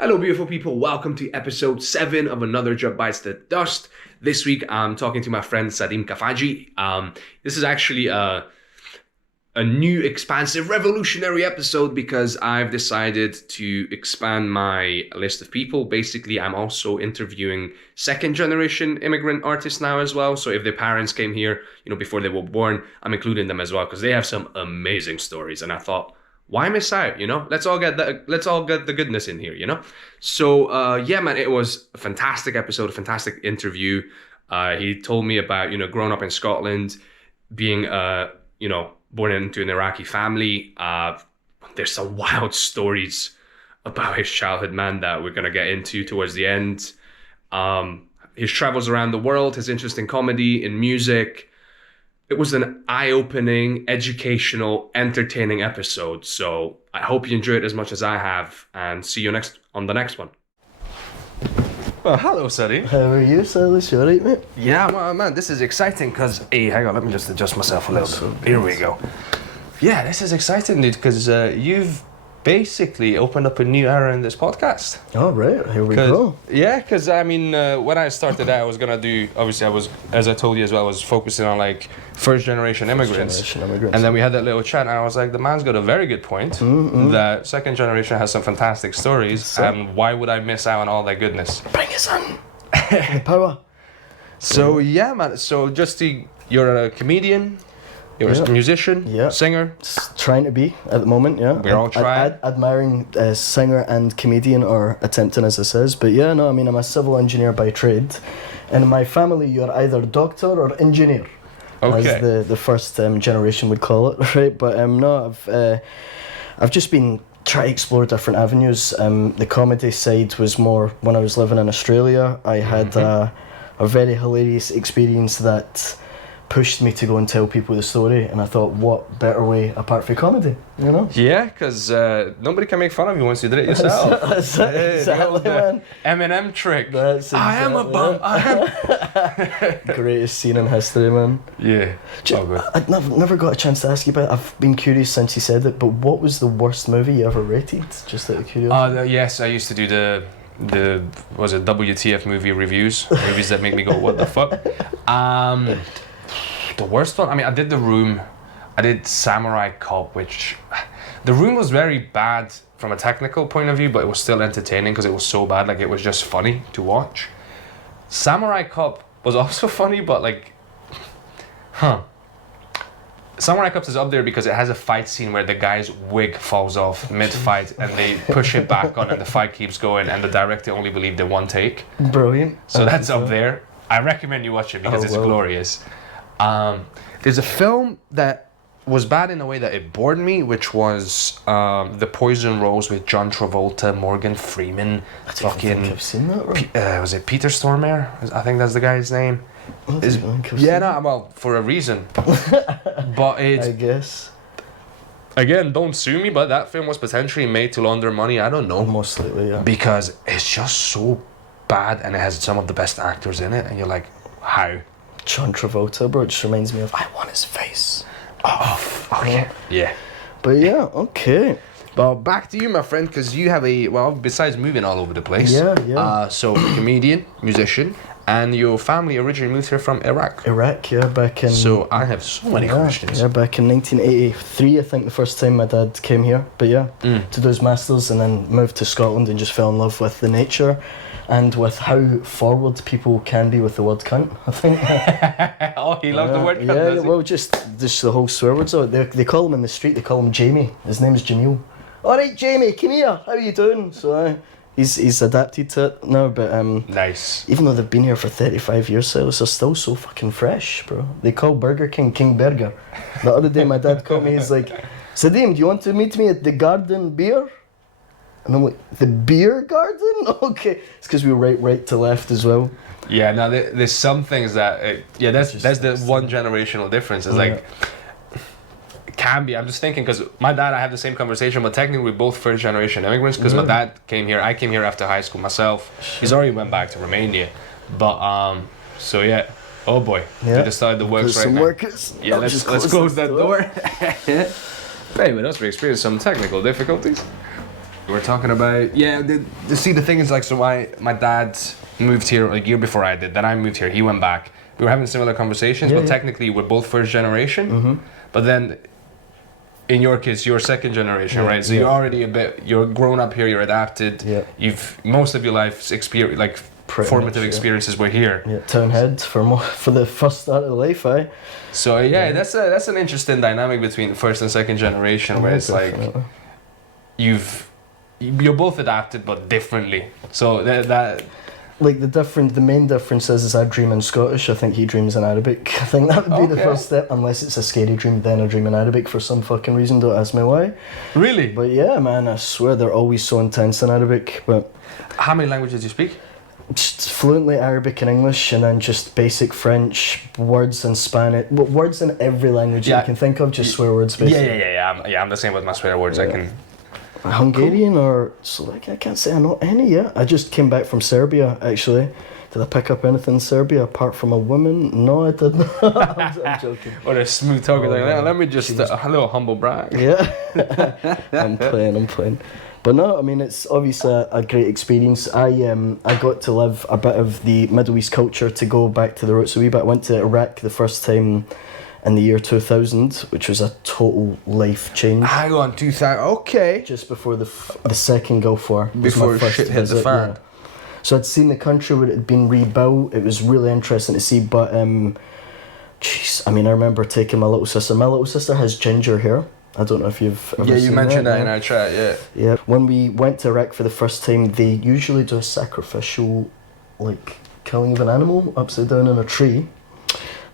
Hello, beautiful people. Welcome to episode 7 of Another Job Bites the Dust. This week, I'm talking to my friend Sadeem Khafaji. This is actually a new, expansive, revolutionary episode because I've decided to expand my list of people. Basically, I'm also interviewing second-generation immigrant artists now as well. So if their parents came here, before they were born, I'm including them as well because they have some amazing stories. And I thought, why miss out? Let's all get the goodness in here. So yeah, man, it was a fantastic episode, a fantastic interview. He told me about growing up in Scotland, being born into an Iraqi family. There's some wild stories about his childhood, man, that we're gonna get into towards the end. His travels around the world, his interest in comedy, in music. It was an eye-opening, educational, entertaining episode. So I hope you enjoy it as much as I have, and see you on the next one. Well, hello, Sadeem. How are you, Sylas? You alright, mate? Yeah, man, this is exciting because, hey, hang on, let me just adjust myself a little bit. Here we go. Yeah, this is exciting, dude, because you've basically opened up a new era in this podcast. All right, here we go. Yeah, because when I started out, I was gonna do. Obviously, as I told you as well, I was focusing on like first-generation immigrants. And then we had that little chat, and I was like, the man's got a very good point. That second generation has some fantastic stories, and why would I miss out on all that goodness? Bring us on. Power. So yeah, man. So you're a comedian. You're a musician, singer. Trying to be at the moment, yeah. We're all trying. Admiring singer and comedian, or attempting, as it says. But yeah, no, I mean, I'm a civil engineer by trade. And in my family, you're either doctor or engineer. Okay. As the first generation would call it, right? But no, I've just been trying to explore different avenues. The comedy side was more when I was living in Australia. I had a very hilarious experience that pushed me to go and tell people the story, and I thought, what better way apart from comedy, Yeah, because nobody can make fun of you once you did it yourself. Exactly, man. Eminem trick. I am a bum. I am. Greatest scene in history, man. Yeah. I'd never got a chance to ask you about it. I've been curious since you said it, but what was the worst movie you ever rated? Just out of curiosity. Yes, I used to do the WTF movie reviews, movies that make me go, what the fuck? The worst one, I did The Room, I did Samurai Cop, which, The Room was very bad from a technical point of view, but it was still entertaining because it was so bad, like it was just funny to watch. Samurai Cop was also funny, but Samurai Cop is up there because it has a fight scene where the guy's wig falls off mid-fight and they push it back on and the fight keeps going and the director only believed in one take. Brilliant. So that's up there. I recommend you watch it because it's glorious. There's a film that was bad in a way that it bored me, which was The Poison Rose with John Travolta, Morgan Freeman, I don't think I've seen that, right? Was it Peter Stormare? I think that's the guy's name. For a reason. But I guess. Again, don't sue me, but that film was potentially made to launder money. I don't know. Most likely, yeah. Because it's just so bad and it has some of the best actors in it, and you're like, how? John Travolta, bro, it just reminds me of I Want His Face. Oh, okay. Yeah. But yeah, okay. Well, back to you, my friend, because you have besides moving all over the place. Yeah. So, comedian, musician, and your family originally moved here from Iraq. Iraq, yeah, back in... So, I have so many questions. Yeah, back in 1983, I think, the first time my dad came here. But yeah, to do his masters, and then moved to Scotland and just fell in love with the nature and with how forward people can be with the word cunt, I think. Oh, he loved the word cunt, yeah, does he? well, just the whole swear words. They call him in the street, they call him Jamie. His name's Jamil. All right, Jamie, come here. How are you doing? So he's adapted to it now, but nice. Even though they've been here for 35 years, Silas, they're still so fucking fresh, bro. They call Burger King King Burger. The other day, my dad called me. He's like, Sadeem, do you want to meet me at the Garden Beer? And I'm like, the beer garden? Okay. It's because we were right to left as well. Yeah, now there's some things that, that's the one generational difference. It's like, it can be, I'm just thinking, because my dad, I have the same conversation, but technically we're both first generation immigrants, because my dad came here, I came here after high school myself. He's already went back to Romania. But, so yeah. Oh boy, we just started the works right now. Workers. Yeah, let's close that door. Anyway, else we experienced some technical difficulties. We're talking about see the thing is like so my dad moved here a year before I did. Then I moved here. He went back. We were having similar conversations, but technically we're both first generation. But then, in your case, you're second generation, right? So you're already you're grown up here. You're adapted. Yeah. You've most of your life's experience, like formative experiences, were here. Yeah, Townhead for the first start of life, eh? So that's an interesting dynamic between first and second generation, where it's definitely. like you're both adapted but differently. So that. Like the main difference is I dream in Scottish. I think he dreams in Arabic. I think that would be the first step. Unless it's a scary dream, then I dream in Arabic for some fucking reason. Don't ask me why. Really? But yeah, man, I swear they're always so intense in Arabic. But how many languages do you speak? Just fluently Arabic and English, and then just basic French, words in Spanish, words in every language you can think of. Just swear words, basically. Yeah. I'm the same with my swear words. I can. Hungarian or so like I can't say I know any yet. I just came back from Serbia actually. Did I pick up anything in Serbia apart from a woman? No, I didn't. I'm joking. What a smooth talker like that. Let me just a little humble brag. Yeah, I'm playing. But no, I mean it's obviously a great experience. I got to live a bit of the Middle East culture to go back to the roots a wee bit. I went to Iraq the first time in the year 2000, which was a total life change. Hang on, 2000. Okay. Just before the second Gulf War. Before shit hit the fan. Yeah. So I'd seen the country where it had been rebuilt. It was really interesting to see. But I mean, I remember taking my little sister. My little sister has ginger hair. I don't know if you've ever seen that. Yeah, you mentioned that in our chat. Yeah. Yeah. When we went to Iraq for the first time, they usually do a sacrificial, like killing of an animal upside down in a tree.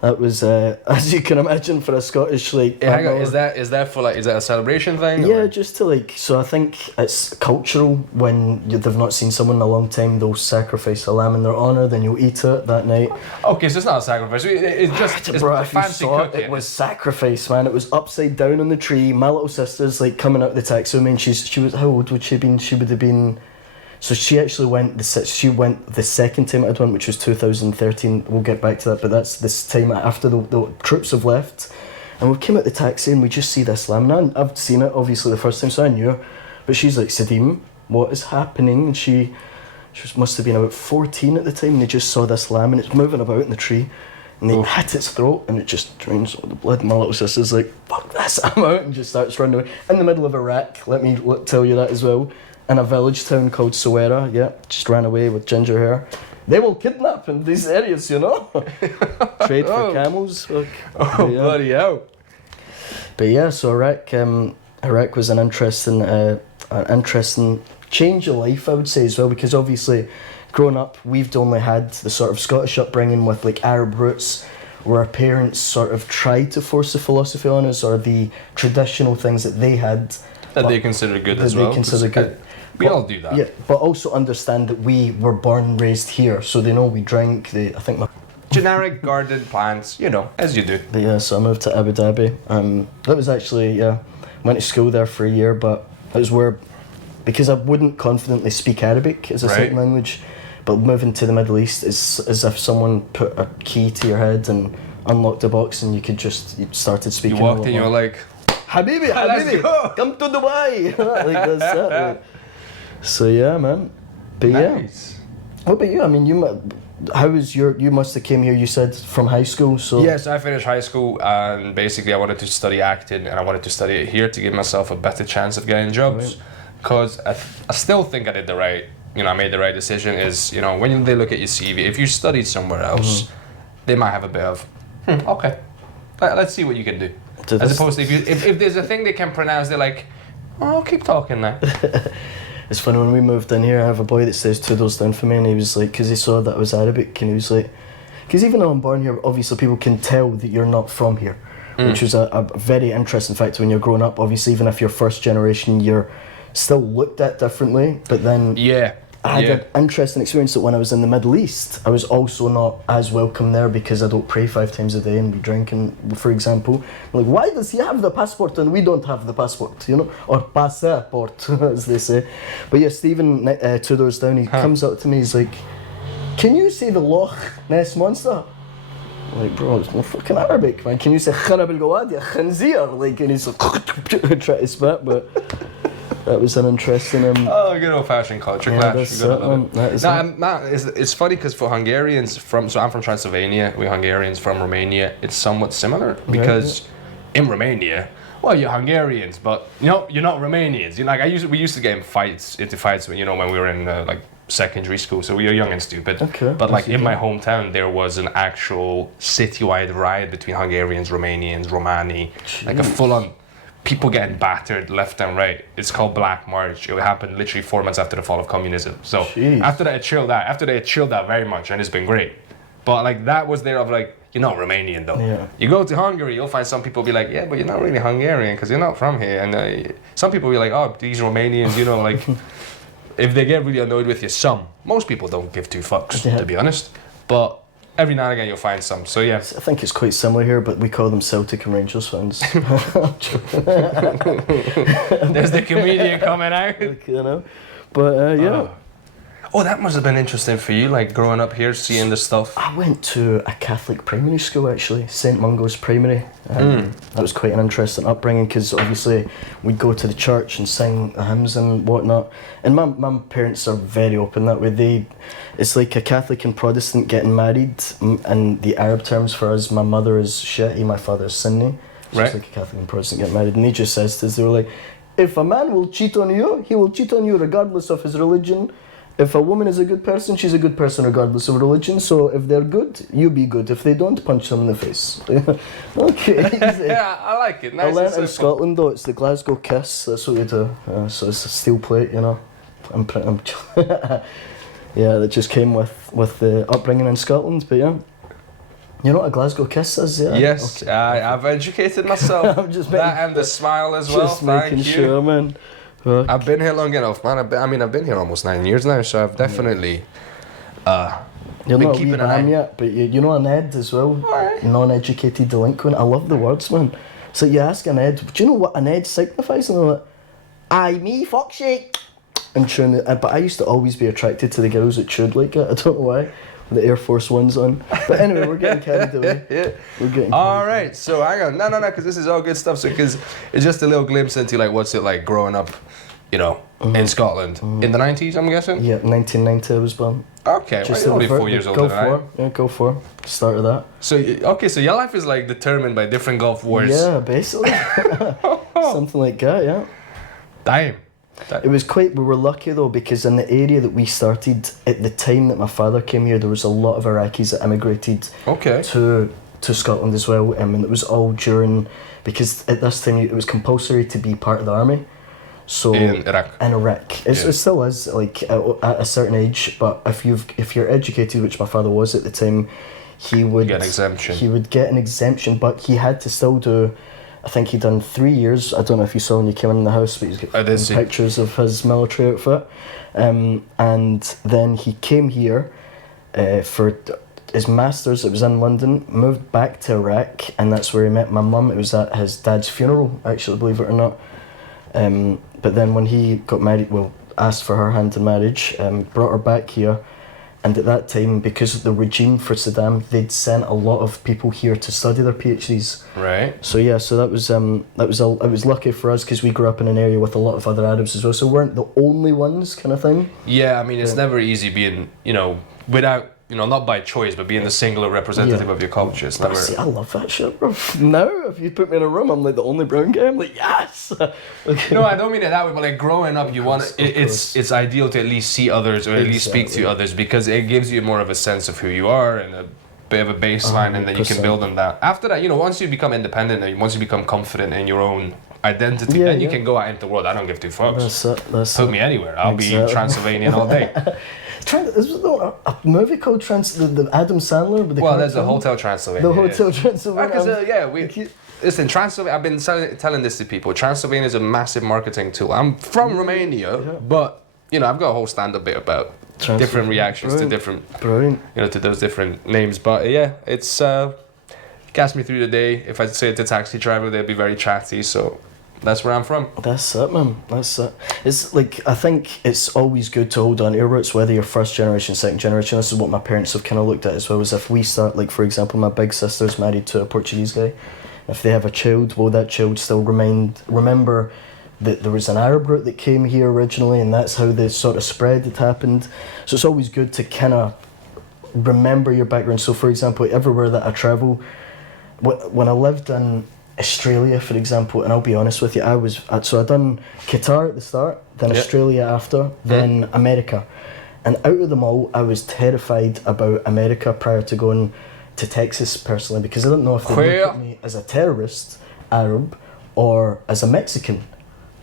That was, as you can imagine, for a Scottish like. Hang on, is that for like? Is that a celebration thing? Yeah, just to like. So I think it's cultural when they've not seen someone in a long time. They'll sacrifice a lamb in their honour, then you'll eat it that night. Okay, so it's not a sacrifice. It's just bro, it's fancy cooking. It was sacrifice, man. It was upside down on the tree. My little sister's like coming out of the taxi. I mean, she was how old would she have been? She would have been. So she actually went the second time I'd went, which was 2013. We'll get back to that, but that's this time after the troops have left, and we came out the taxi and we just see this lamb. Now I've seen it obviously the first time, so I knew her, but she's like, Sadeem, what is happening? And she must have been about 14 at the time, and they just saw this lamb and it's moving about in the tree, and they hit its throat and it just drains all the blood. And my little sister's like, fuck this, I'm out, and just starts running away in the middle of Iraq. Let me tell you that as well. In a village town called Sowera, just ran away with ginger hair. They will kidnap in these areas, you know. Trade for camels. Bloody hell. But yeah, so Iraq was an interesting change of life, I would say, as well, because obviously, growing up, we've only had the sort of Scottish upbringing with like Arab roots, where our parents sort of tried to force the philosophy on us, or the traditional things that they had. That they consider good as well. We all do that. Yeah, but also understand that we were born and raised here, so they know we drink. Generic garden plants, as you do. But yeah, so I moved to Abu Dhabi. That was actually, went to school there for a year, but it was where, because I wouldn't confidently speak Arabic as a second language, but moving to the Middle East is as if someone put a key to your head and unlocked a box and you started speaking. You walked in, you were like, Habibi, come to Dubai. Like that's it. Like. So yeah, man. But nice. What about you? I mean, you must have came here, you said, from high school, so... Yes, I finished high school and basically I wanted to study acting and I wanted to study it here to give myself a better chance of getting jobs. Because I still think I did I made the right decision is, when they look at your CV, if you studied somewhere else, they might have a bit of, okay, let's see what you can do. As opposed to if there's a thing they can pronounce, they're like, oh, keep talking now. It's funny, when we moved in here, I have a boy that stays 2 doors down from me, and he was like, because he saw that I was Arabic, and he was like, because even though I'm born here, obviously people can tell that you're not from here, which was a very interesting fact when you're growing up. Obviously, even if you're first generation, you're still looked at differently, but then I had an interesting experience that when I was in the Middle East, I was also not as welcome there because I don't pray 5 times a day and be drinking, for example. I'm like, why does he have the passport and we don't have the passport, or passport, as they say. But yeah, Stephen, 2 doors down, he comes up to me, he's like, can you say the Loch Ness Monster? I'm like, bro, it's not fucking Arabic, man. Can you say Kharab al-Gawad, ya khanzir? Like, and he's like, try to spit, but... That was an interesting. Oh, good old-fashioned culture clash. That's You gotta it, love man. it. That is No, it's funny because for Hungarians so I'm from Transylvania. We Hungarians from Romania. It's somewhat similar because in Romania, well, you're Hungarians, but you're not Romanians. We used to get into fights when we were in like secondary school, so we were young and stupid. Okay. But like in my hometown, there was an actual citywide riot between Hungarians, Romanians, Romani, like a full-on. People getting battered left and right. It's called Black March. It happened literally 4 months after the fall of communism. So after that, it chilled out. After that, it chilled out very much, and it's been great. But like that was there of like, you're not Romanian though. Yeah. You go to Hungary, you'll find some people be like, yeah, but you're not really Hungarian because you're not from here. And some people be like, oh, these Romanians, like if they get really annoyed with you, most people don't give two fucks, to be honest. But every now and again you'll find some. So yeah. I think it's quite similar here, but we call them Celtic and Rangers fans. There's the comedian coming out. But yeah. Oh, that must have been interesting for you, like growing up here, seeing the stuff. I went to a Catholic primary school actually, St Mungo's Primary. That was quite an interesting upbringing because obviously we'd go to the church and sing the hymns and whatnot. And my parents are very open that way. It's like a Catholic and Protestant getting married, and the Arab terms for us, my mother is Shi'i, my father is Sunni. So it's like a Catholic and Protestant getting married. And they just says to us, they were like, if a man will cheat on you, he will cheat on you regardless of his religion. If a woman is a good person, she's a good person regardless of religion. So if they're good, you be good. If they don't, punch them in the face. Okay. Yeah, I like it. Nice. I learned in Scotland though, it's the Glasgow kiss. That's what we do. So it's a steel plate, yeah, that just came with the upbringing in Scotland. But yeah, you know what a Glasgow kiss is? Yeah. Yes, okay. I've educated myself. I'm just and the smile as well. Just making sure, man. I've been here long enough, man. I've been here almost 9 years now, so I've definitely You're been not keeping an an eye. yet, but you know an Ed as well. Alright. Non-educated delinquent. I love the words, man. So you ask an Ed, do you know what an Ed signifies? And they're like, aye me, fuck's sake. And tune it. But I used to always be attracted to the girls that chewed like it. I don't know why. The Air Force Ones on. But anyway, we're getting carried away. We're getting all right, so hang on. No, because this is all good stuff. So, because it's just a little glimpse into like what's it like growing up, in Scotland in the 90s. I'm guessing. Yeah, 1990 I was born. Okay, Just well, you're only 4 years older than I am. Yeah, go for it. Start of that. So so your life is like determined by different Gulf Wars. Yeah, basically. Something like that. Yeah. Damn. It was we were lucky though, because in the area that we started, at the time that my father came here, there was a lot of Iraqis that immigrated to Scotland as well, and it was all because at this time it was compulsory to be part of the army. So in Iraq. It still is, like at a certain age, but if you're educated, which my father was at the time, he would get an exemption. He would get an exemption, but he had to still do. I think he'd done 3 years. I don't know if you saw when you came in the house, but he's got pictures of his military outfit. And then he came here for his master's. It was in London. Moved back to Iraq, and that's where he met my mum. It was at his dad's funeral, actually, believe it or not. But then when he got married, asked for her hand in marriage, brought her back here. And at that time, because of the regime for Saddam, they'd sent a lot of people here to study their PhDs. Right. So yeah, so it was lucky for us because we grew up in an area with a lot of other Arabs as well. So we weren't the only ones, kind of thing. Yeah, I mean, it's never easy being, without, not by choice, but being the singular representative of your culture. It's never. See, I love that shit, bro. Now, if you put me in a room, I'm like the only brown guy. I'm like, yes. Okay. No, I don't mean it that way, but like growing up, you want it's ideal to at least see others or at least speak to others because it gives you more of a sense of who you are and a bit of a baseline, and then you can build on that. After that, once you become independent and once you become confident in your own identity, then you can go out into the world. I don't give two fucks. That's Put me anywhere. I'll be Transylvanian all day. Is there a movie called the Adam Sandler? With there's a Hotel Transylvania. The Hotel Transylvania. Because listen, Transylvania. I've been telling this to people. Transylvania is a massive marketing tool. I'm from Romania, but I've got a whole stand-up bit about different reactions to different, to those different names. But yeah, it's gets me through the day. If I say it to a taxi driver, they'll be very chatty. So. That's where I'm from. That's it, man. That's it. It's like, I think it's always good to hold on to your roots, whether you're first generation, second generation. This is what my parents have kind of looked at as well, as if we start, like, for example, my big sister's married to a Portuguese guy. If they have a child, will that child still remember there was an Arab route that came here originally, and that's how the sort of spread had happened. So it's always good to kind of remember your background. So for example, everywhere that I travel, when I lived in Australia, for example, and I'll be honest with you, I done Qatar at the start, then Australia after, then America. And out of them all, I was terrified about America prior to going to Texas personally, because I don't know if they look at me as a terrorist, Arab, or as a Mexican.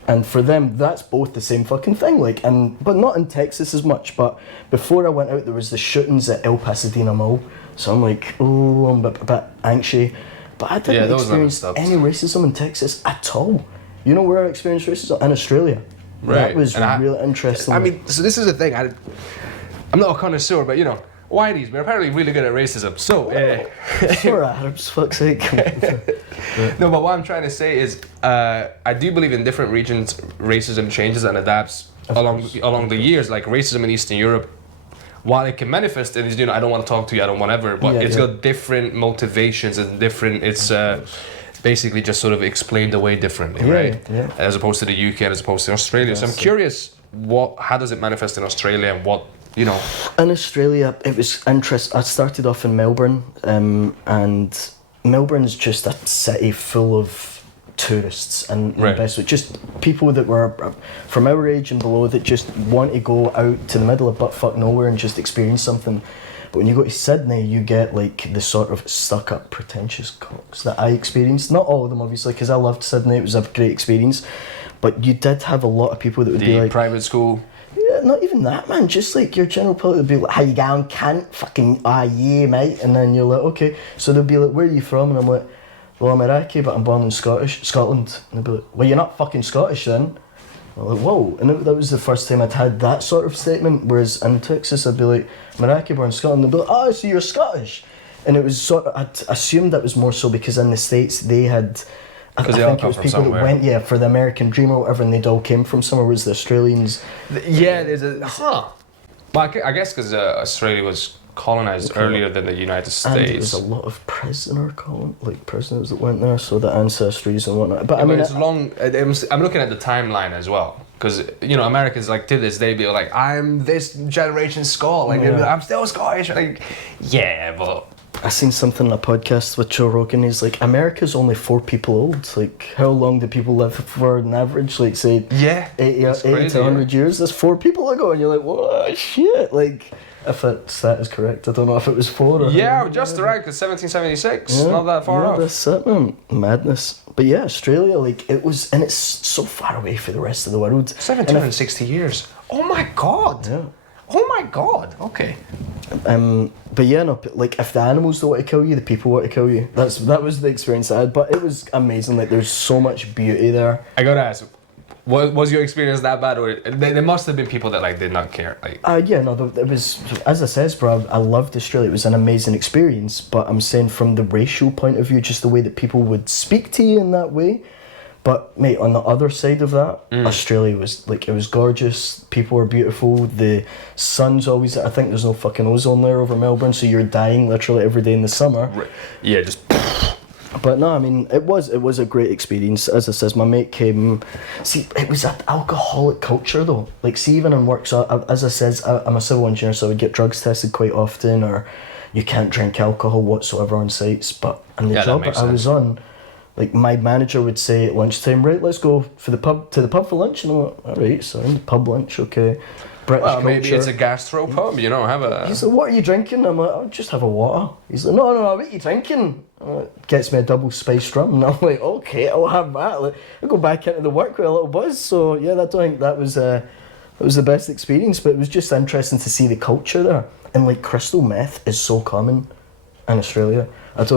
And for them, that's both the same fucking thing. But not in Texas as much. But before I went out, there was the shootings at El Pasadena Mall. So I'm like, I'm a bit anxious. But I didn't experience any racism in Texas at all. You know where I experienced racism? In Australia. Right. That was really interesting. I mean, so this is the thing. I'm not a connoisseur, but you know, whiteys, we're apparently really good at racism. So, for Arabs, fuck's sake. No, but what I'm trying to say is, I do believe in different regions, racism changes and adapts along the years. Like racism in Eastern Europe, while it can manifest in, you know, I don't want to talk to you, I don't want ever, but it's got different motivations and different. It's basically just sort of explained away differently, right? Yeah. As opposed to the UK and as opposed to Australia. So I'm curious, how does it manifest in Australia, and what? You know. In Australia, it was interesting. I started off in Melbourne, and Melbourne's just a city full of tourists and best just people that were from our age and below that just want to go out to the middle of buttfuck nowhere and just experience something. But when you go to Sydney, you get like the sort of stuck-up, pretentious cocks that I experienced. Not all of them, obviously, because I loved Sydney. It was a great experience. But you did have a lot of people that would be like... private school... Yeah, not even that, man. Just like your general public would be like, how you going, cunt? Fucking, yeah, mate. And then you're like, okay. So they'll be like, where are you from? And I'm like, well, I'm Iraqi, but I'm born in Scotland. And they'll be like, well, you're not fucking Scottish then. I'm like, whoa. And that was the first time I'd had that sort of statement. Whereas in Texas, I'd be like, I'm Iraqi, born in Scotland. They'd be like, oh, so you're Scottish. And it was sort of, I'd assumed that was more so because in the States, they had... I think it was people that went, for the American dream or whatever, and they'd all came from somewhere, was the Australians. There's a... But I guess because Australia was colonised earlier than the United States. And there was a lot of prisoners that went there, so the ancestries and whatnot. But I mean... it's long... I'm looking at the timeline as well. Because, you know, Americans, like, to this day, be like, I'm this generation Scot. Like, I'm still Scottish. Like, yeah, but... I seen something on a podcast with Joe Rogan. He's like, America's only 4 people old. Like, how long do people live for on average? Like, say, 80 to 100 years? That's 4 people ago. And you're like, what shit? Like, if that is correct. I don't know if it was 4 or... Yeah, just right, because 1776. Not that far off. That's it, man. Madness. But yeah, Australia, like, it was... And it's so far away for the rest of the world. 760 years. Oh my God. Yeah. Oh my God. Okay. But yeah, no, like if the animals don't want to kill you, the people want to kill you. That was the experience I had. But it was amazing. Like there's so much beauty there. I gotta ask, was your experience that bad, or there must have been people that like did not care? Like. It was, as I says, bro. I loved Australia. It was an amazing experience. But I'm saying from the racial point of view, just the way that people would speak to you in that way. But mate, on the other side of that, Australia was like, it was gorgeous. People were beautiful. The sun's always. I think there's no fucking ozone layer over Melbourne, so you're dying literally every day in the summer. Right. Yeah, just. But no, I mean, it was a great experience. As I says, my mate came. See, it was an alcoholic culture though. Like, see, even in work. So as I says, I'm a civil engineer, so I would get drugs tested quite often, or you can't drink alcohol whatsoever on sites. But in the job that I was on. Like, my manager would say at lunchtime, right, let's go to the pub for lunch. And I'm like, all right, so in the pub lunch, okay. British culture. Maybe it's a gastro pub, you know, have a... He's like, what are you drinking? I'm like, I'll just have a water. He's like, no, what are you drinking? Gets me a double spiced rum. And I'm like, okay, I'll have that. Like, I go back into the work with a little buzz. So, yeah, I think that was the best experience. But it was just interesting to see the culture there. And, like, crystal meth is so common in Australia. I'm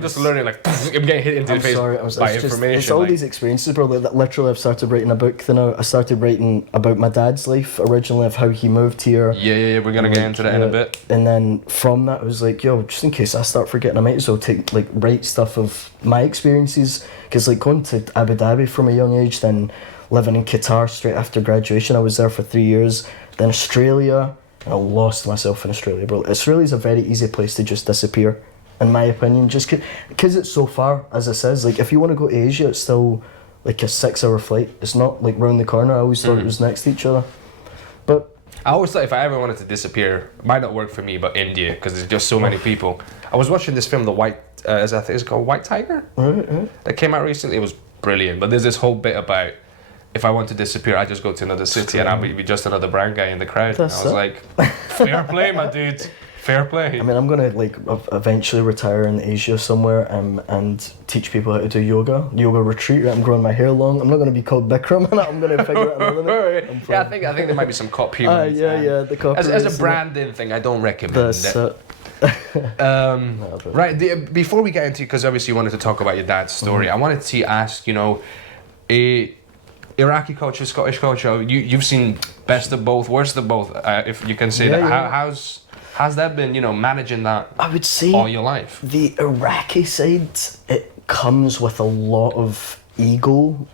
just learning, like, I'm getting hit into the face by information. It's all these experiences, bro. Like, literally, I've started writing a book. Then I started writing about my dad's life originally, of how he moved here. Yeah, we're gonna get into that in a bit. And then from that, I was like, yo, just in case I start forgetting, I might as well write stuff of my experiences. Because, like, going to Abu Dhabi from a young age, then living in Qatar straight after graduation, I was there for 3 years. Then Australia. I lost myself in Australia, bro. Australia's a very easy place to just disappear, in my opinion, just because it's so far, as it says. Like, if you want to go to Asia, it's still like a 6-hour flight. It's not like round the corner. I always thought it was next to each other. But I always thought if I ever wanted to disappear, it might not work for me, but India, because there's just so many people. I was watching this film, is it called White Tiger? Right. That came out recently. It was brilliant. But there's this whole bit about if I want to disappear, I just go to another city and I'll be just another brown guy in the crowd. That's and I was like, fair play, my dude. Fair play. I mean, I'm gonna like eventually retire in Asia somewhere and teach people how to do yoga retreat. I'm growing my hair long. I'm not gonna be called Bikram, and I'm gonna figure out another name. Yeah, I think there might be some copyright. The copyright. As a branding thing, I don't recommend That's it. Right, before we get into, because obviously you wanted to talk about your dad's story, I wanted to ask, Iraqi culture, Scottish culture, you've seen best of both, worst of both, if you can say that. Yeah. How's that been, managing that I would say all your life? the Iraqi side, it comes with a lot of ego.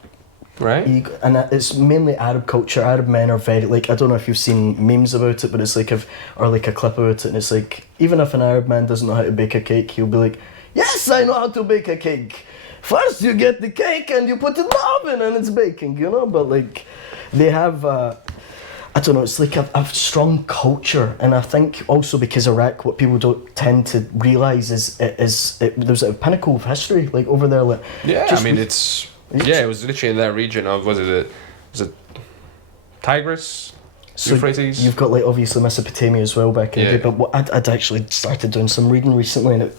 Right. And it's mainly Arab culture. Arab men are very, like, I don't know if you've seen memes about it, but it's like, or like a clip about it, and it's like, even if an Arab man doesn't know how to bake a cake, he'll be like, yes, I know how to bake a cake. First you get the cake and you put it in the oven and it's baking, but like, they have, I don't know, it's like a strong culture, and I think also because Iraq, what people don't tend to realise is there's a pinnacle of history, like, over there. Like, yeah, I mean, it was literally in that region of, was it Tigris? So Euphrates? You've got, like, obviously Mesopotamia as well back in the day, but what I'd actually started doing some reading recently, and it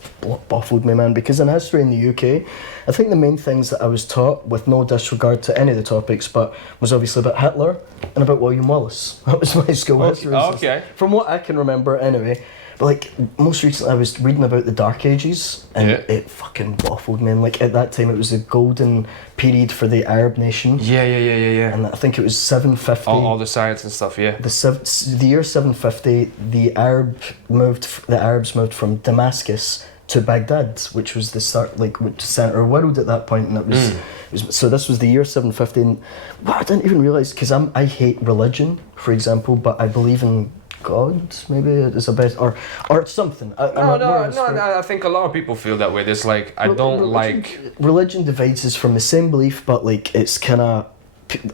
baffled me, man, because in history in the UK, I think the main things that I was taught, with no disregard to any of the topics, but was obviously about Hitler and about William Wallace. That was my school history. Okay. From what I can remember, anyway. But, like, most recently I was reading about the Dark Ages, and it fucking baffled me. And, like, at that time it was the golden period for the Arab nation. Yeah. And I think it was 750. All the science and stuff, yeah. The year 750, the Arabs moved from Damascus to Baghdad, which was the start, like, center of the world at that point, and it was so this was the year 750. And I didn't even realize, because I hate religion, for example, but I believe in God, maybe is a best, or something. I think a lot of people feel that way. There's like, religion divides us from the same belief, but like, it's kind of,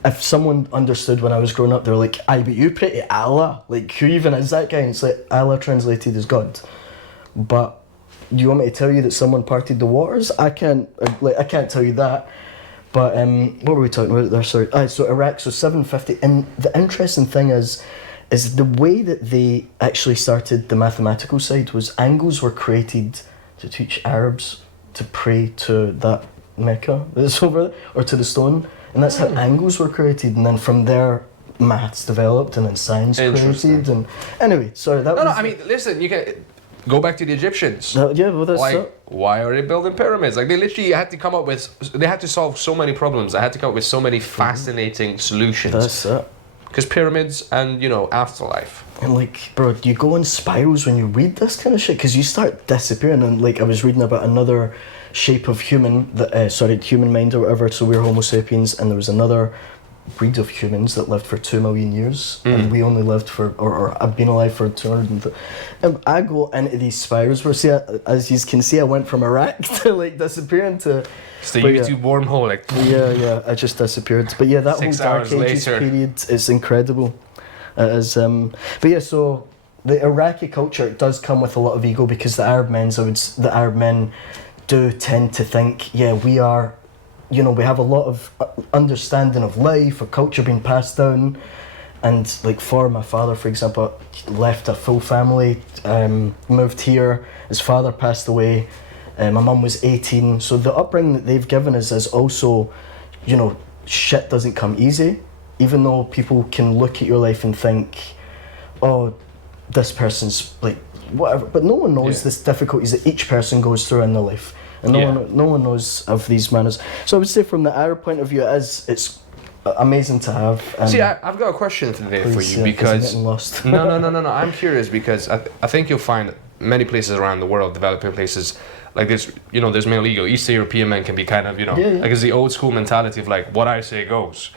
if someone understood when I was growing up, they're like, aye, but you pray to Allah, like, who even is that guy? And it's like, Allah translated as God. But do you want me to tell you that someone parted the waters? I can't tell you that. But what were we talking about there? Sorry. So Iraq, so 750, and the interesting thing is the way that they actually started the mathematical side was angles were created to teach Arabs to pray to that Mecca that's over there, or to the stone, and that's how angles were created, and then from there maths developed, and then science created, and anyway, sorry, that was... I mean, listen, you can go back to the Egyptians. That's why are they building pyramids? Like, they literally had to solve so many problems. They had to come up with so many fascinating solutions. That's it. Because pyramids and, afterlife. And like, bro, you go in spirals when you read this kind of shit, because you start disappearing. And like, I was reading about another shape of human, human mind or whatever, so we're Homo sapiens, and there was another breed of humans that lived for 2 million years, and we only lived for, or I've been alive for 200. And I go into these spirals where, as you can see, I went from Iraq to like disappearing to... It's the YouTube wormhole, like... Yeah, I just disappeared. But yeah, that whole Dark Ages period is incredible. It is, but yeah, so the Iraqi culture does come with a lot of ego, because the Arab men do tend to think, yeah, we are, we have a lot of understanding of life, or culture being passed down. And like, for my father, for example, left a full family, moved here, his father passed away. My mum was 18, so the upbringing that they've given us is also, shit doesn't come easy, even though people can look at your life and think, oh, this person's like, whatever, but no one knows the difficulties that each person goes through in their life, and no one knows of these manners. So I would say, from the Arab point of view, it's amazing to have. See, I've got a question today for you, because... I'm lost. No, I'm curious, because I think you'll find many places around the world, developing places, like this, there's male ego. Eastern European men can be kind of, like, it's the old school mentality of like, what I say goes.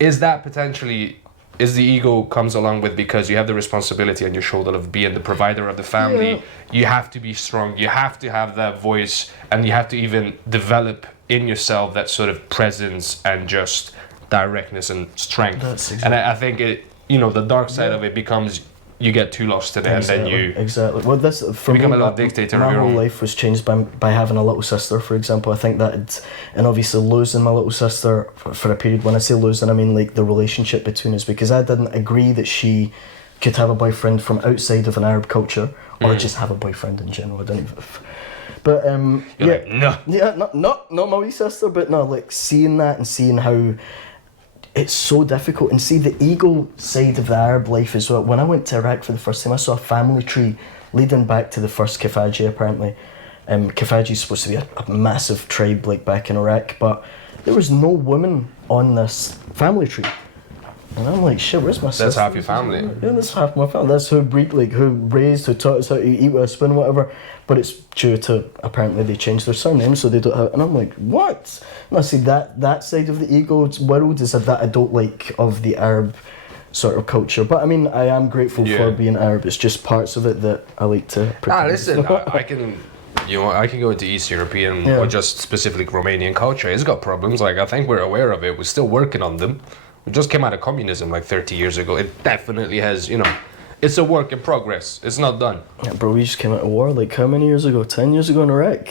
Is that potentially is the ego comes along with, because you have the responsibility on your shoulder of being the provider of the family. Yeah. You have to be strong. You have to have that voice, and you have to even develop in yourself that sort of presence and just directness and strength. That's And I think it, you know, the dark side of it becomes you get too lost in it, and then you exactly. Well, this for become me, a little dictator my of your whole own. life was changed by having a little sister, for example. I think that, and obviously losing my little sister for a period. When I say losing, I mean like the relationship between us, because I didn't agree that she could have a boyfriend from outside of an Arab culture, or just have a boyfriend in general. I didn't even. But You're yeah, like, no. yeah, not my wee sister, but no, like seeing that and seeing how it's so difficult, and see the ego side of the Arab life as well. When I went to Iraq for the first time, I saw a family tree leading back to the first Khafaji, apparently. Khafaji is supposed to be a massive tribe like back in Iraq, but there was no woman on this family tree. And I'm like, shit, where's my sister? That's half your family. Yeah, that's half my family. That's who raised, who taught us how to eat with a spoon, whatever. But it's due to, apparently they changed their surname, so they don't have, and I'm like, what? No, see, that side of the ego world is that I don't like of the Arab sort of culture. But I mean, I am grateful for being Arab. It's just parts of it that I like to pretend. Listen, I can, you know, I can go into East European or just specifically Romanian culture. It's got problems. Like, I think we're aware of it. We're still working on them. We just came out of communism like 30 years ago. It definitely has, you know, it's a work in progress. It's not done. Yeah, bro, we just came out of war like how many years ago? 10 years ago in Iraq.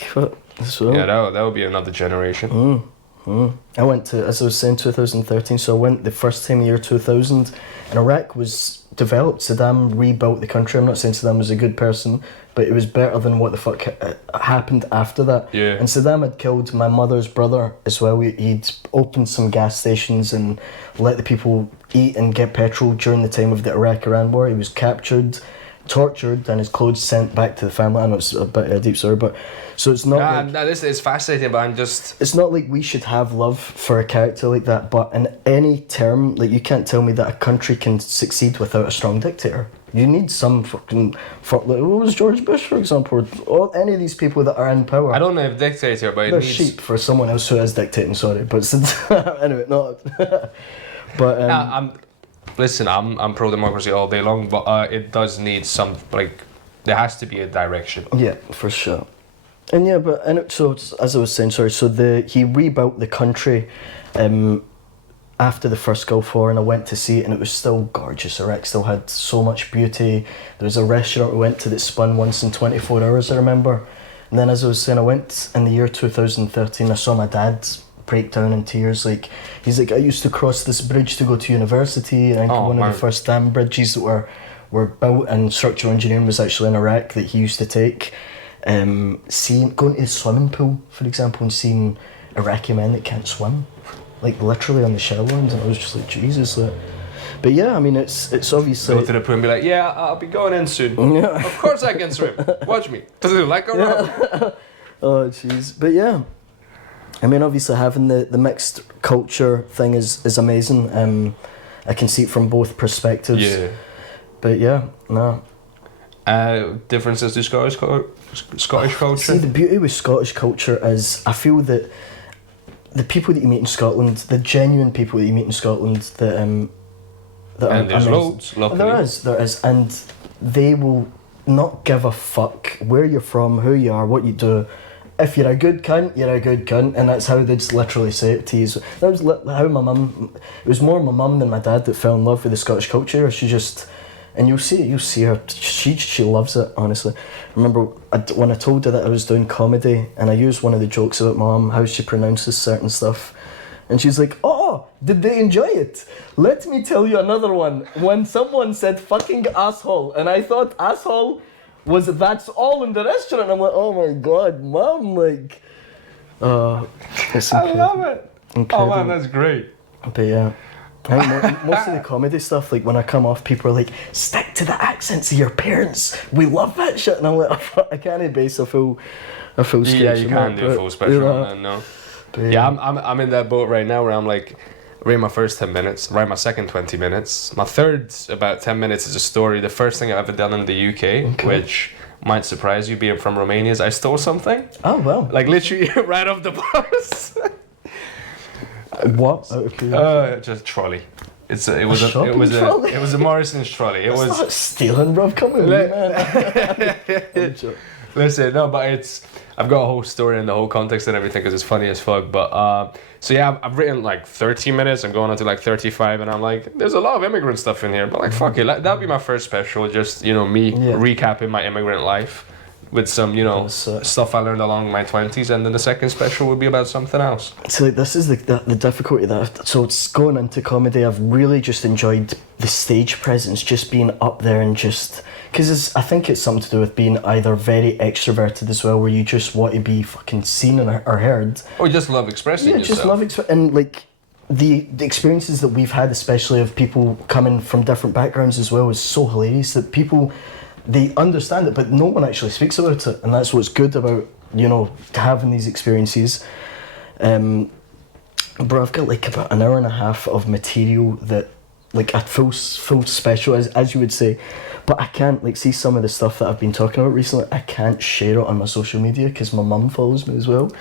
So, yeah, that would be another generation. I went to, as I was saying, 2013, so I went the first time year 2000, and Iraq was developed. Saddam rebuilt the country. I'm not saying Saddam was a good person, but it was better than what the fuck happened after that. Yeah. And Saddam had killed my mother's brother as well. He'd opened some gas stations and let the people eat and get petrol during the time of the Iraq-Iran war. He was captured, tortured, and his clothes sent back to the family. I know it's a bit of a deep story, but so it's not. This is fascinating, but I'm just. It's not like we should have love for a character like that, but in any term, like you can't tell me that a country can succeed without a strong dictator. You need some fucking. Like, what was George Bush, for example, or any of these people that are in power? I don't know if dictator, but They're it needs. sheep for someone else who is dictating. Sorry, but since anyway, not. But I'm pro democracy all day long, but it does need some, like, there has to be a direction. yeah, for sure. And so as I was saying, sorry. So he rebuilt the country, after the first Gulf War, and I went to see it, and it was still gorgeous. Iraq still had so much beauty. There was a restaurant we went to that spun once in 24 hours, I remember. And then, as I was saying, I went in the year 2013. I saw my dad break down in tears. Like, he's like, I used to cross this bridge to go to university. I think one of the first dam bridges that were built, and structural engineering was actually in Iraq that he used to take. Going to the swimming pool, for example, and seeing Iraqi men that can't swim, like literally on the shower lines, and I was just like, Jesus. But yeah, I mean, it's obviously. Go to the pool and be like, yeah, I'll be going in soon. Yeah. Of course I can swim. Watch me. Does it like a rock? Oh jeez, but yeah, I mean, obviously having the mixed culture thing is amazing. I can see it from both perspectives. Yeah. But yeah, no. Differences to Scottish culture? See, the beauty with Scottish culture is I feel that the people that you meet in Scotland, the genuine people that you meet in Scotland, that are and there's amazing. loads, luckily. There is, and they will not give a fuck where you're from, who you are, what you do. If you're a good cunt, you're a good cunt, and that's how they just literally say it to you. So that was how my mum. It was more my mum than my dad that fell in love with the Scottish culture. She just. And you'll see her. She loves it. Honestly, I remember when I told her that I was doing comedy, and I used one of the jokes about my mum, how she pronounces certain stuff, and she's like, "Oh, did they enjoy it? Let me tell you another one. When someone said fucking asshole, and I thought asshole was that's all in the restaurant. I'm like, oh my god, mum, like, it's I love it. Incredible. Oh man, that's great. But yeah. I think most of the comedy stuff, like when I come off, people are like, stick to the accents of your parents. We love that shit. And I'm like, I can't base a full sketch. Yeah, you can't do a full special on that, no. Yeah, I'm in that boat right now where I'm like, write my first 10 minutes, write my second 20 minutes. My third, about 10 minutes, is a story. The first thing I've ever done in the UK, which might surprise you being from Romania, is I stole something. Oh, well. Like literally right off the bus. What? Just trolley. It was a Morrison's trolley. It was not stealing, bro. Come on, man. Listen, no, but I've got a whole story and the whole context and everything because it's funny as fuck. But so yeah, I've written like 30 minutes. I'm going on to like 35, and I'm like, there's a lot of immigrant stuff in here. But like, fuck it, that'll be my first special. Just me recapping my immigrant life with some stuff I learned along my 20s, and then the second special would be about something else. So like, this is the difficulty so it's going into comedy. I've really just enjoyed the stage presence, just being up there and just. Because I think it's something to do with being either very extroverted as well, where you just want to be fucking seen or heard. Or you just love expressing yourself. Just love and like the experiences that we've had, especially of people coming from different backgrounds as well, is so hilarious that people, they understand it, but no one actually speaks about it, and that's what's good about having these experiences. Bro, I've got like about an hour and a half of material that, like a full special, as you would say. But I can't, like, see some of the stuff that I've been talking about recently, I can't share it on my social media because my mum follows me as well.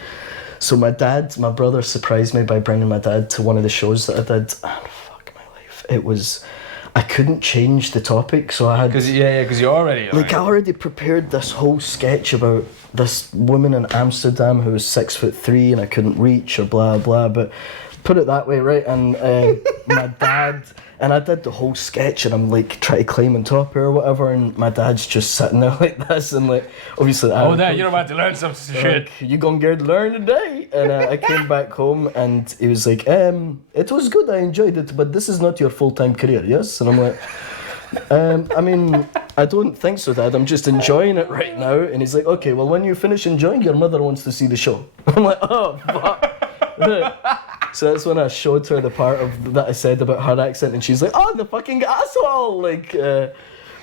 So my brother surprised me by bringing my dad to one of the shows that I did. And fuck my life. I couldn't change the topic, so I had... Because you already... Like, I already prepared this whole sketch about this woman in Amsterdam who was 6'3" and I couldn't reach or blah, blah, but put it that way, right? And my dad... And I did the whole sketch and I'm like trying to climb on top here or whatever, and my dad's just sitting there like this and like obviously Dad, you're about to learn some shit. You gonna get to learn today. And I came back home and he was like, it was good, I enjoyed it, but this is not your full-time career, yes? And I'm like, I mean, I don't think so, Dad, I'm just enjoying it right now. And he's like, okay, well when you finish enjoying, your mother wants to see the show. I'm like, oh fuck. So that's when I showed her the part of that I said about her accent, and she's like, "Oh, the fucking asshole!" Like,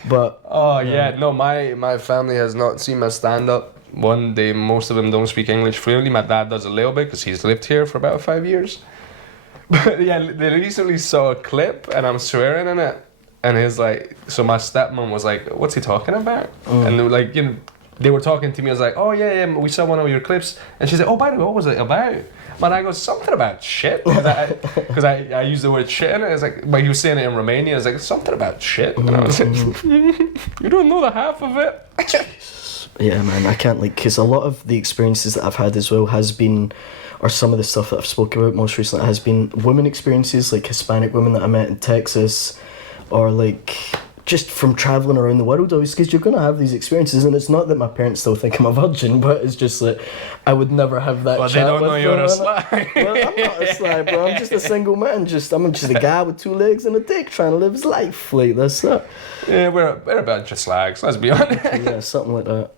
but. Oh yeah, no, my family has not seen my stand up. Most of them don't speak English fluently. My dad does a little bit because he's lived here for about 5 years. But yeah, they recently saw a clip, and I'm swearing in it, and he's like, so my stepmom was like, "What's he talking about?" And they were like, they were talking to me. I was like, "Oh yeah, we saw one of your clips," and she said, "Oh, by the way, what was it about?" Man, I go, something about shit, because I used the word shit in it. It's like, but he was saying it in Romanian. It's like, something about shit, and I was like, you don't know the half of it. Yeah, man, I can't, like, because a lot of the experiences that I've had as well has been, or some of the stuff that I've spoken about most recently has been women experiences, like Hispanic women that I met in Texas, or like just from travelling around the world, always, because you're going to have these experiences, and it's not that my parents still think I'm a virgin, but it's just that I would never have that chat. Well, they don't know you're a slag. Well, I'm not a slag, bro. I'm just a single man. I'm just a guy with 2 legs and a dick trying to live his life. Like, that's that. Yeah, we're a bunch of slags, let's be honest. Yeah, something like that.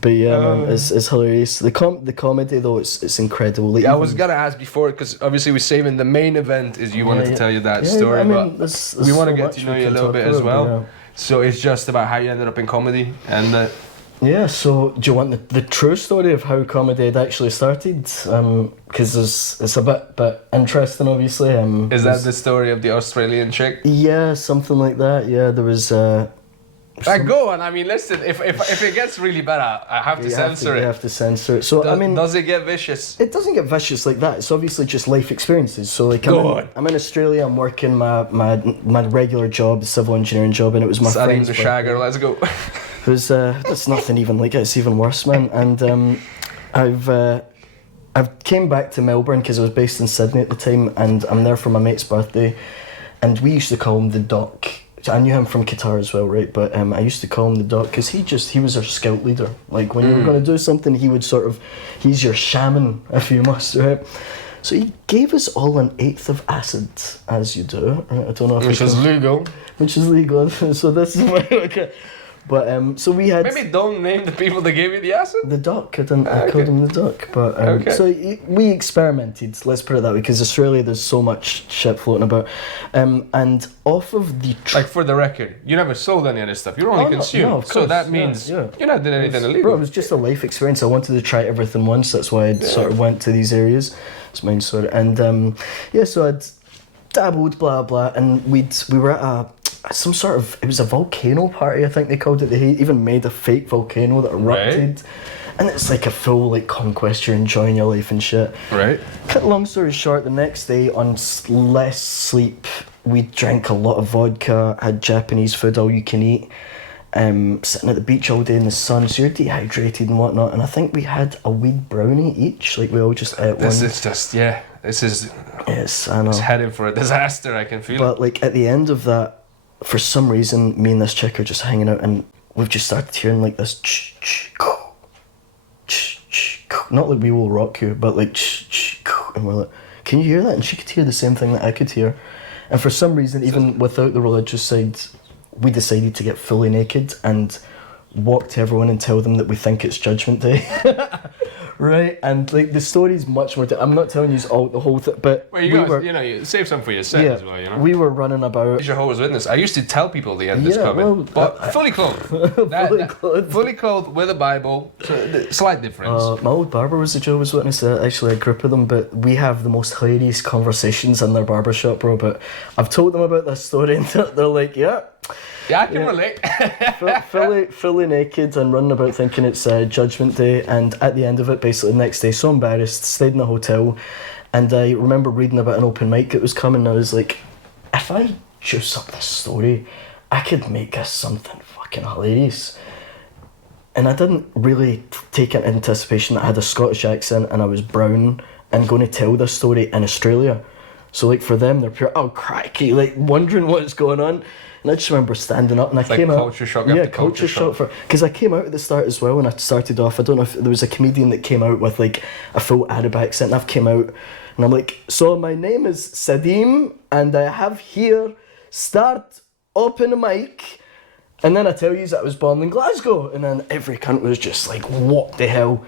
But yeah, man, it's hilarious. The comedy though, it's incredible. Like, I was gonna ask before, because obviously we're saving the main event is you wanted to tell you that story, I mean, but we want to get to know you a little bit as well. Yeah. So it's just about how you ended up in comedy and. Yeah, so do you want the true story of how comedy had actually started? Because it's a bit interesting, obviously. Is that the story of the Australian chick? Yeah, something like that. Yeah, there was. Go on. I mean, listen. If it gets really bad, I have to censor it. You have to censor it. So I mean, does it get vicious? It doesn't get vicious like that. It's obviously just life experiences. So like, I'm in Australia. I'm working my regular job, the civil engineering job, and it was my friend's birthday. Shagger. Let's go. It was it's nothing even like it. It's even worse, man. And I've came back to Melbourne because I was based in Sydney at the time, and I'm there for my mate's birthday, and we used to call him the Doc. I knew him from Qatar as well, right? But I used to call him the Doc because he was our scout leader. Like when you were going to do something, he would he's your shaman, if you must, right? So he gave us all an 1/8 of acid, as you do. Right? I don't know if which is legal. Which is legal. So this is why. Okay. But so we had. Maybe don't name the people that gave you the acid. The Doc. I called him the Doc. But so we experimented. Let's put it that way, because Australia there's so much shit floating about, and off of the. Like for the record, you never sold any of this stuff. You only consumed. No, so that means you're not doing anything illegal. Bro, it was just a life experience. I wanted to try everything once. That's why I sort of went to these areas. It's mine, sorry. And so I'd dabbled, blah blah, and we were at some sort of, it was a volcano party, I think they called it. They even made a fake volcano that erupted. Right. And it's like a full like conquest, you're enjoying your life and shit. Right. Cut long story short, the next day on less sleep we drank a lot of vodka, had Japanese food, all you can eat. Sitting at the beach all day in the sun, so you're dehydrated and whatnot. And I think we had a weed brownie each. Like we all just ate one. This is just Yes, I know. It's heading for a disaster. I can feel it. But like at the end of that, for some reason, me and this chick are just hanging out, and we've just started hearing like this not like We Will Rock You, but like and we're like, can you hear that? And she could hear the same thing that I could hear. And for some reason, even without the religious side, we decided to get fully naked and walk to everyone and tell them that we think it's Judgment Day. Right? And like the story's much more... I'm not telling you all the whole thing, but... Well, you save some for yourself as well, you know? We were running about... Jehovah's Witness. I used to tell people the end is coming. But fully clothed. Fully clothed with a Bible. So, slight difference. My old barber was a Jehovah's Witness, actually a group of them, but we have the most hilarious conversations in their barbershop, bro. But I've told them about this story and they're like, yeah, I can relate. fully naked and running about thinking it's Judgment Day, and at the end of it, basically the next day, so embarrassed, stayed in the hotel, and I remember reading about an open mic that was coming, and I was like, if I juice up this story, I could make this something fucking hilarious. And I didn't really take into anticipation that I had a Scottish accent and I was brown and going to tell this story in Australia. So like for them, they're pure, oh crikey, like wondering what's going on. And I just remember standing up and I came out. Culture shock. Yeah, culture shock. Because I came out at the start as well, and I started off, I don't know if there was a comedian that came out with like a full Arab accent, and I've came out and I'm like, so my name is Sadeem and I have here start open mic. And then I tell you that I was born in Glasgow, and then every cunt was just like, what the hell?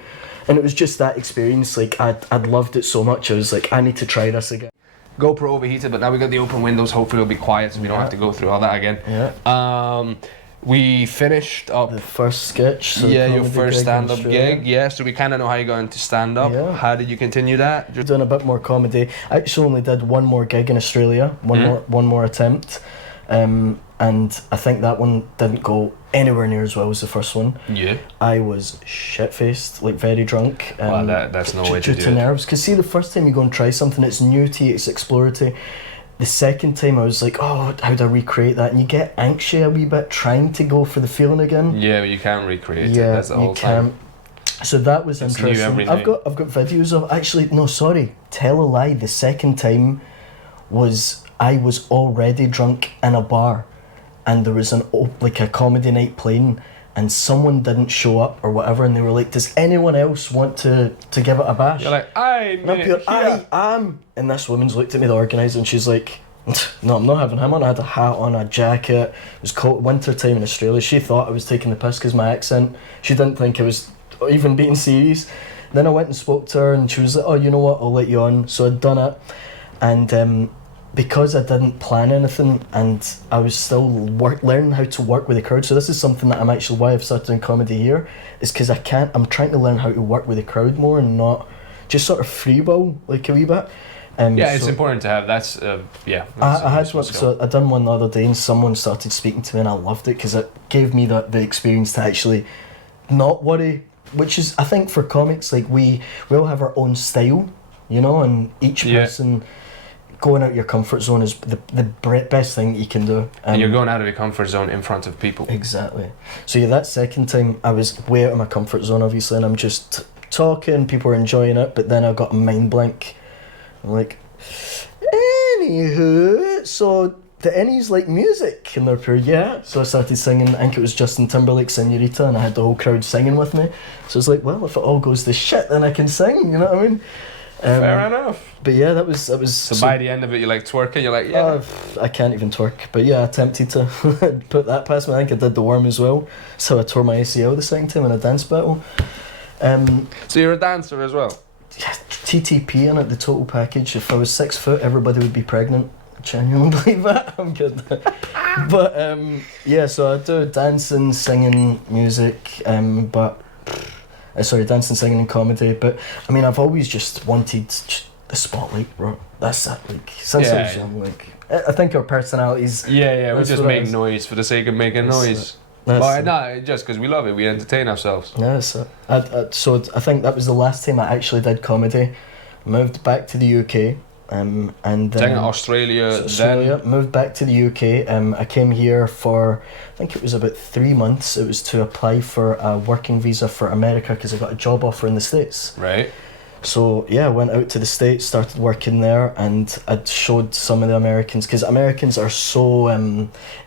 And it was just that experience, like I'd loved it so much, I was like, I need to try this again. GoPro overheated, but now we got the open windows. Hopefully it'll be quiet so we don't have to go through all that again. Yeah. We finished up the first sketch. So your first stand-up gig. Yeah, so we kind of know how you got into stand-up. Yeah. How did you continue that? Just doing a bit more comedy. I actually only did one more gig in Australia, one more attempt, and I think that one didn't go anywhere near as well as the first one. Yeah. I was shit-faced, like very drunk. Well, that's no way to do it. Due to nerves. Because see, the first time you go and try something, it's new to you, it's exploratory. The second time I was like, oh, how do I recreate that? And you get anxious a wee bit trying to go for the feeling again. Yeah, but you can't recreate it. That's the whole time. So that was interesting. I've got videos of, actually, no, sorry, tell a lie. The second time I was already drunk in a bar, and there was a comedy night playing, and someone didn't show up or whatever, and they were like, does anyone else want to give it a bash? You're like, I am. And this woman's looked at me, the organiser, and she's like, no, I'm not having him on. I had a hat on, a jacket. It was cold, winter time in Australia. She thought I was taking the piss because my accent. She didn't think I was even being serious. Then I went and spoke to her, and she was like, oh, you know what, I'll let you on. So I'd done it, and because I didn't plan anything, and I was still learning how to work with the crowd. So this is something that why I've started doing comedy here, is because I'm trying to learn how to work with the crowd more and not just sort of freeball like a wee bit. It's important to have. I had one. So I done one the other day, and someone started speaking to me, and I loved it because it gave me the experience to actually not worry. Which is, I think, for comics, like we all have our own style, you know, and each person. Going out your comfort zone is the best thing that you can do. And you're going out of your comfort zone in front of people. Exactly. So that second time, I was way out of my comfort zone, obviously, and I'm just talking, people are enjoying it, but then I got a mind blank. I'm like, anywho, so do any's like music? And they're pure, yeah. So I started singing, I think it was Justin Timberlake's Senorita, and I had the whole crowd singing with me. So it's like, well, if it all goes to shit, then I can sing, you know what I mean? Fair enough. But yeah, that was. So by the end of it, you're like twerking. You're like, yeah. I can't even twerk. But yeah, I attempted to put that past me. I think I did the worm as well. So I tore my ACL the second time in a dance battle. So you're a dancer as well. Yeah, TTP in it, the total package. If I was 6 foot, everybody would be pregnant. I genuinely believe that. I'm kidding. But yeah, so I do dancing, singing, music. Dancing, singing and comedy, but I mean I've always just wanted the spotlight, bro. That's it, like since I was young, like I think our personalities... Yeah, we just make noise for the sake of making noise. But no, just because we love it, we entertain ourselves. Yeah, so I think that was the last time I actually did comedy. Moved back to the UK, And then Then Australia, Australia, moved back to the UK. I came here for, I think it was about 3 months. It was to apply for a working visa for America because I got a job offer in the States. Right. So yeah, I went out to the States, started working there, and I showed some of the Americans, because Americans are so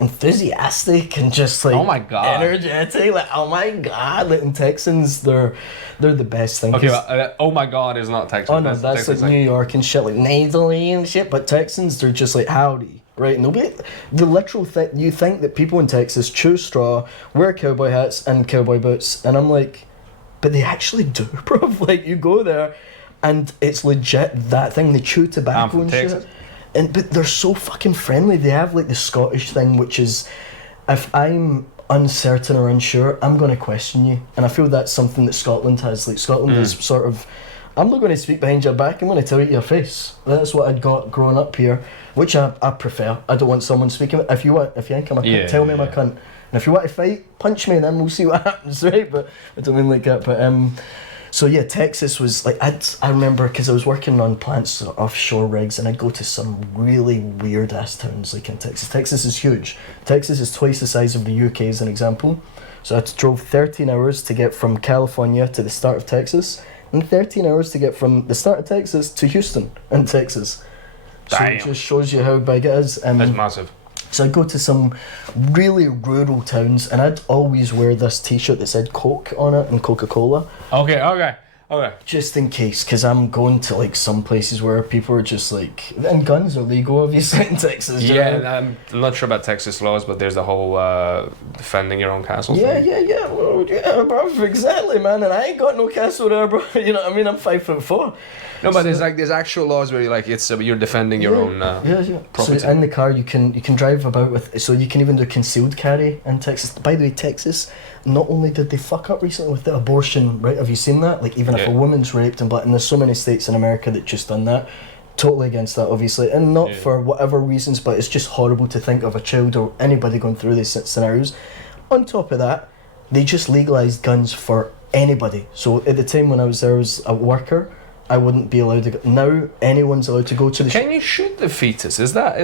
enthusiastic and just like, oh my God, energetic. Like, oh my God, like, in Texans, they're the best thing. Okay, oh my God is not Texan. Oh no, that's like New York and shit, like nasally and shit. But Texans, they're just like howdy, right? And the literal thing, you think that people in Texas chew straw, wear cowboy hats and cowboy boots, and I'm like, but they actually do, bro. Like, you go there, and it's legit that thing. They chew tobacco and Texas. shit. But they're so fucking friendly. They have like the Scottish thing, which is, if I'm uncertain or unsure, I'm going to question you. And I feel that's something that Scotland has. Like, Scotland is sort of, I'm not going to speak behind your back, I'm going to tell you to your face. That's what I'd got growing up here, which I prefer. I don't want someone speaking. If you think I'm a cunt, tell me I'm a cunt. And if you want to fight, punch me, then we'll see what happens, right? But I don't mean like that. But so yeah, Texas was like, I remember, because I was working on plants offshore rigs, and I'd go to some really weird ass towns like in Texas. Texas is huge. Texas is twice the size of the UK, as an example. So I drove 13 hours to get from California to the start of Texas, and 13 hours to get from the start of Texas to Houston in Texas. So it just shows you how big it is. That's massive. So I'd go to some really rural towns, and I'd always wear this t-shirt that said Coke on it and Coca-Cola. Okay. Just in case, because I'm going to like some places where people are just like, and guns are legal obviously in Texas. Yeah, I'm not sure about Texas laws, but there's the whole defending your own castle thing. Yeah, well, yeah, bro, exactly, man, and I ain't got no castle there, bro. You know what I mean? I'm 5'4". No, but there's actual laws where you're defending your own property. So in the car you can drive about with, so you can even do concealed carry in Texas. By the way, Texas, not only did they fuck up recently with the abortion, right? Have you seen that? Like, even if a woman's raped and there's so many states in America that just done that. Totally against that, obviously, and not for whatever reasons, but it's just horrible to think of a child or anybody going through these scenarios. On top of that, they just legalized guns for anybody. So at the time when I was there, I was a worker. I wouldn't be allowed to go. Now anyone's allowed to go to the. Can you shoot the fetus? Is that?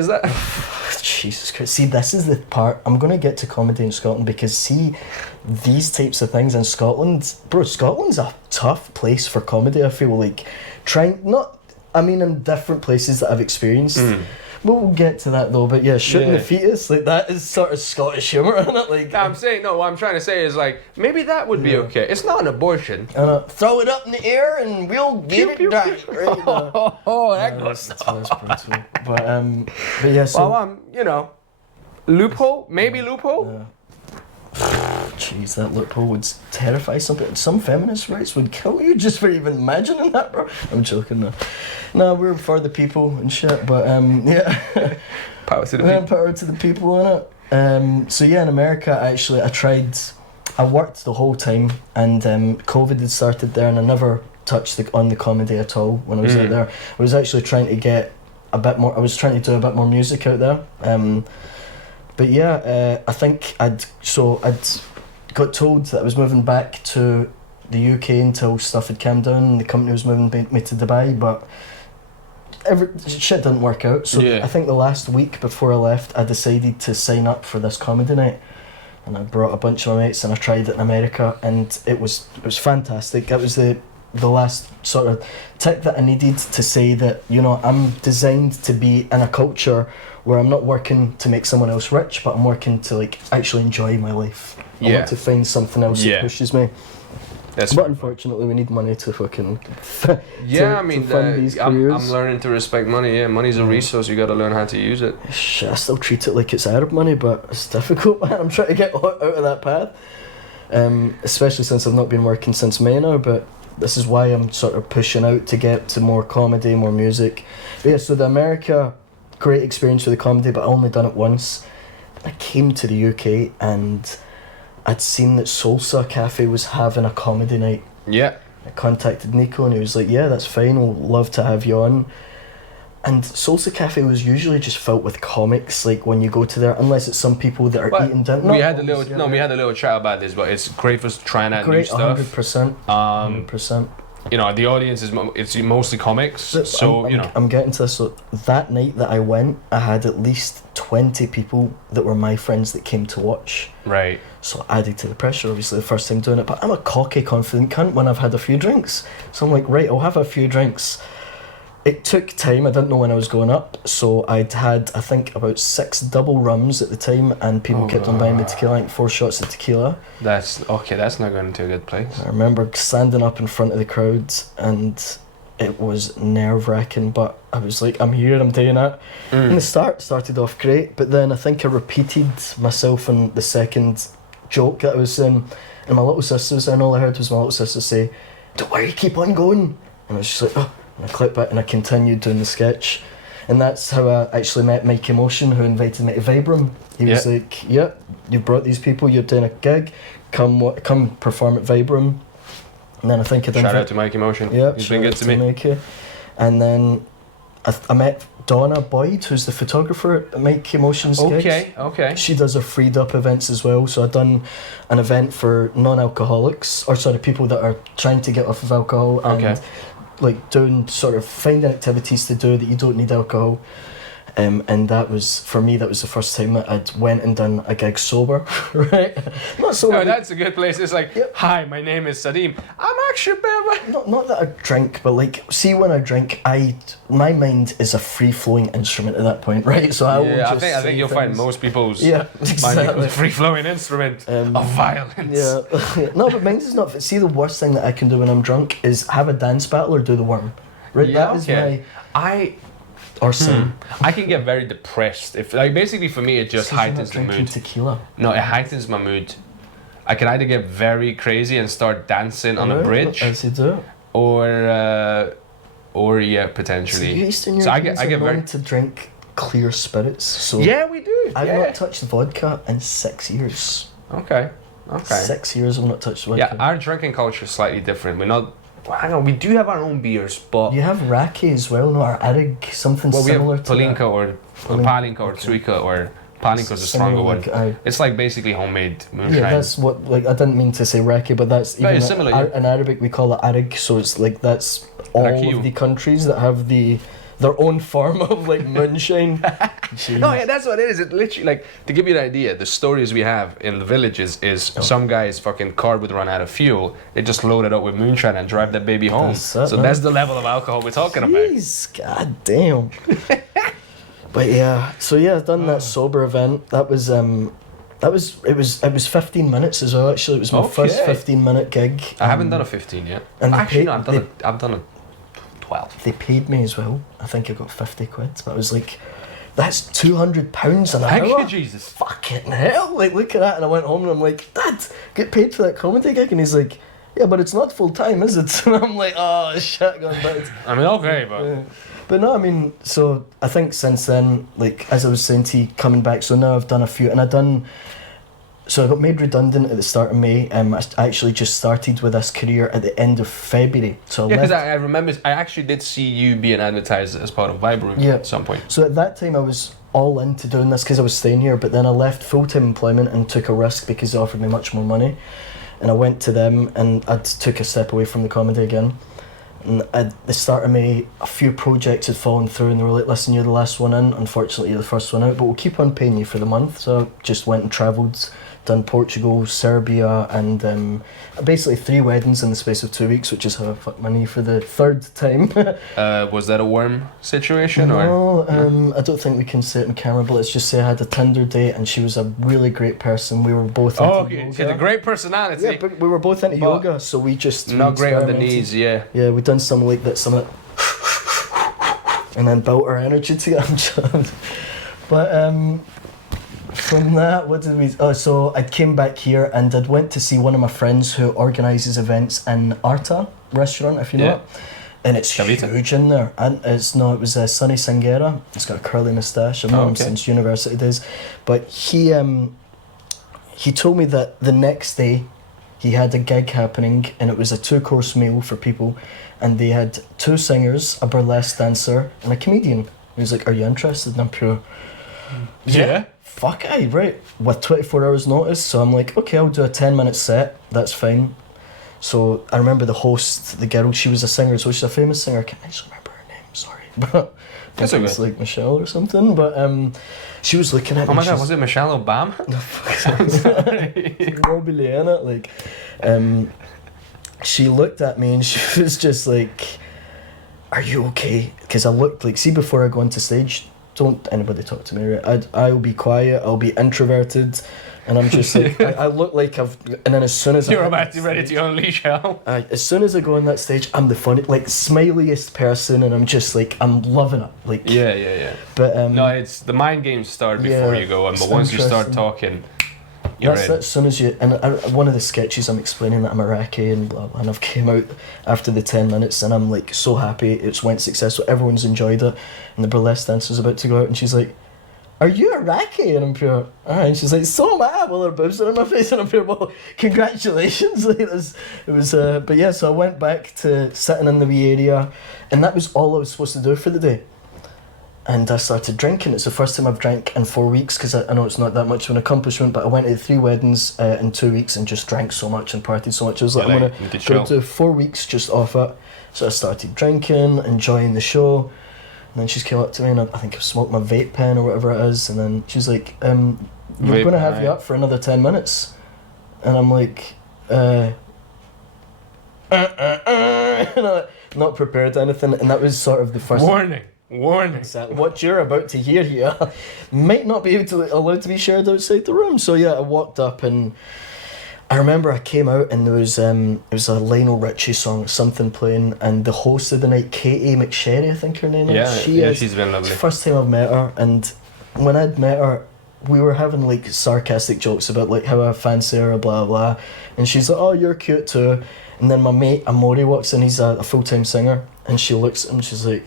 Jesus Christ! See, this is the part I'm gonna get to comedy in Scotland, because see, these types of things in Scotland, bro. Scotland's a tough place for comedy. I feel like in different places that I've experienced. We'll get to that though, but yeah, shooting the fetus, like, that is sort of Scottish humour, isn't it? Like, what I'm trying to say is, like, maybe that would be okay. It's not an abortion. Throw it up in the air and we'll get it done. Right? That goes. That's brutal. But yeah, so. Well, loophole? Maybe loophole? Yeah. Jeez, that loophole would terrify some feminist rights would kill you just for even imagining that, bro. I'm joking, though. No, we're for the people and shit, but yeah. Power to the people. Power to the people, innit? So yeah, in America, I worked the whole time, and COVID had started there, and I never touched on the comedy at all when I was out there. I was actually trying to get a bit more, I was trying to do a bit more music out there. But yeah, I think I'd got told that I was moving back to the UK until stuff had calmed down and the company was moving me to Dubai, but shit didn't work out. So I think the last week before I left, I decided to sign up for this comedy night, and I brought a bunch of my mates and I tried it in America, and it was fantastic. It was the last sort of tick that I needed to say that, I'm designed to be in a culture where I'm not working to make someone else rich, but I'm working to, like, actually enjoy my life. I want to find something else that pushes me. But unfortunately, we need money to fucking fund these careers. I'm learning to respect money. Yeah, money's a resource. You got to learn how to use it. Shit, I still treat it like it's Arab money, but it's difficult, man. I'm trying to get out of that path, especially since I've not been working since May now. But this is why I'm sort of pushing out to get to more comedy, more music. But yeah, so the America, great experience with the comedy, but I only done it once. I came to the UK and I'd seen that Salsa Cafe was having a comedy night. Yeah. I contacted Nico and he was like, yeah, that's fine, we'll love to have you on. And Salsa Cafe was usually just filled with comics, like, when you go to there, unless it's some people that are eating dinner. We had a little chat about this, but it's great for trying out new stuff. 100%. 100%. you know, the audience is it's mostly comics, so you know. I'm getting to this. So that night that I went, I had at least 20 people that were my friends that came to watch. Right. So added to the pressure, obviously, the first time doing it. But I'm a cocky, confident cunt when I've had a few drinks. So I'm like, right, I'll have a few drinks. It took time. I didn't know when I was going up. So I'd had, I think, about 6 double rums at the time, and people kept on buying me tequila, like 4 shots of tequila. That's okay. That's not going to a good place. I remember standing up in front of the crowd, and it was nerve-wracking, but I was like, I'm here, I'm doing it. And the started off great, but then I think I repeated myself in the second joke that I was in, and my little sisters, and all I heard was my little sister say, "Don't worry, keep on going." And I was just like, oh. And I clipped it and I continued doing the sketch. And that's how I actually met Mike Emotion, who invited me to Vibram. He was like, "Yep, you've brought these people, you're doing a gig, come perform at Vibram." And then I think I did. Shout out to Mike Emotion. Yeah, he's been good to me. Mikey. And then I met Donna Boyd, who's the photographer at Mike Emotion's gigs. Okay. She does her freed up events as well. So I've done an event for non-alcoholics, or sorry, people that are trying to get off of alcohol, and like doing sort of finding activities to do that you don't need alcohol. And that was, for me, that was the first time that I'd went and done a gig sober, right? Not sober. No, that's a good place. It's like, hi, my name is Sadeem. I'm actually a bit of a... Not that I drink, but like, see, when I drink, my mind is a free-flowing instrument at that point, right? So I think you'll find most people's mind is a free-flowing instrument of violence. Yeah. No, but mine is not. See, the worst thing that I can do when I'm drunk is have a dance battle or do the worm. Right? Yeah, that is my... Or sin. I can get very depressed if, like, basically for me it just heightens the mood. Tequila. No, it heightens my mood. I can either get very crazy and start dancing on a bridge, as you do, or potentially. So Eastern so Europeans are known to drink clear spirits. So yeah, we do. I've not touched vodka in 6 years. Okay. 6 years I've not touched vodka. Yeah, our drinking culture is slightly different. We're not. Hang on, we do have our own beers, but... You have raki as well, no? Or arig, something similar to Palinka or Palinka or Truika, or Palinka's a stronger one. It's like basically homemade moonshine. Yeah, that's what, like, I didn't mean to say raki, but that's... Very similar. In Arabic we call it arig, so it's like that's all of the countries that have their own form of like moonshine. No, yeah, that's what it is. It literally, like, to give you an idea, the stories we have in the villages is some guy's fucking car would run out of fuel. They just load it up with moonshine and drive that baby home. That's the level of alcohol we're talking about. Jeez, god damn. But yeah, so yeah, I've done that sober event. That was it was 15 minutes as well. Actually, it was my first 15-minute gig. I haven't done a 15 yet. And actually, no, I've done a 12. They paid me as well. I think I got 50 quid. But I was like, that's £200 an hour. Thank you, Jesus. Fucking hell! Like, look at that. And I went home and I'm like, Dad, get paid for that comedy gig. And he's like, yeah, but it's not full time, is it? And I'm like, oh shit, going bad. I mean, okay, but. Yeah. But no, I mean, so I think since then, like, as I was saying to you, coming back, so now I've done a few, and so I got made redundant at the start of May. I actually just started with this career at the end of February. So because I remember, I actually did see you being advertised as part of Vibram at some point. So at that time I was all into doing this because I was staying here, but then I left full-time employment and took a risk because they offered me much more money. And I went to them and I took a step away from the comedy again. And at the start of May, a few projects had fallen through and they were like, listen, you're the last one in, unfortunately you're the first one out, but we'll keep on paying you for the month. So I just went and travelled, done Portugal, Serbia, and basically 3 weddings in the space of 2 weeks, which is how I fucked my knee for the 3rd time. Was that a worm situation? No, I don't think we can say it on camera, but let's just say I had a Tinder date and she was a really great person. We were both into yoga. She had a great personality. Yeah, but we were both into yoga, so we just... Not great on the knees, yeah. Yeah, we done some like that, some of and then built our energy together. But from that, what did we... so I came back here and I went to see one of my friends who organises events in Arta restaurant, if you know it. And it's huge in there. And it was Sonny Sangera. He's got a curly moustache. I've known him since university days. But he told me that the next day he had a gig happening and it was a 2-course meal for people. And they had 2 singers, a burlesque dancer, and a comedian. He was like, are you interested? And I'm pure... Yeah. Fuck aye, right. With 24 hours notice, so I'm like, okay, I'll do a 10-minute set, that's fine. So I remember the host, the girl, she was a singer, so she's a famous singer. I can't actually remember her name, sorry. But I think it's like Michelle or something. But she was looking at me. Oh my god, was it Michelle Obama? No, fuck, sorry. Robbie in it, like, she looked at me and she was just like, "Are you okay?" Because I looked like, see, before I go onto stage, don't anybody talk to me, right? I'll be quiet, I'll be introverted, and I'm just like, I look like and then as soon as you're about to ready to unleash hell. As soon as I go on that stage, I'm the funny, like, smiliest person, and I'm just like, I'm loving it, like. Yeah. But no, it's the mind games start before you go on, but once you start talking, you're in. As soon as you, and one of the sketches I'm explaining that I'm Iraqi and blah blah, and I've came out after the 10 minutes and I'm like so happy it's went successful, everyone's enjoyed it, and the burlesque dancer's about to go out and she's like, "Are you Iraqi?" And I'm pure, alright, and she's like, "So am I," well her boobs are in my face, and I'm pure, well, congratulations, like this, it was, but yeah, so I went back to sitting in the wee area, and that was all I was supposed to do for the day. And I started drinking. It's the first time I've drank in 4 weeks, because I know it's not that much of an accomplishment, but I went to 3 weddings in 2 weeks and just drank so much and partied so much. I was like, I'm going to go to 4 weeks just off it. So I started drinking, enjoying the show. And then she came up to me and I think I smoked my vape pen or whatever it is. And then she's like, we're going to have you up for another 10 minutes. And I'm like, not prepared to anything. And that was sort of the first... Warning. Exactly. What you're about to hear here might not be allowed to be shared outside the room. So yeah, I walked up and I remember I came out and there was it was a Lionel Richie song, something playing, and the host of the night, Katie McSherry, I think her name is. She's been lovely. It's the first time I've met her, and when I'd met her, we were having like sarcastic jokes about like how I fancy her, blah blah, and she's like, "Oh, you're cute too." And then my mate Amori walks in, he's a full-time singer, and she looks at him, she's like,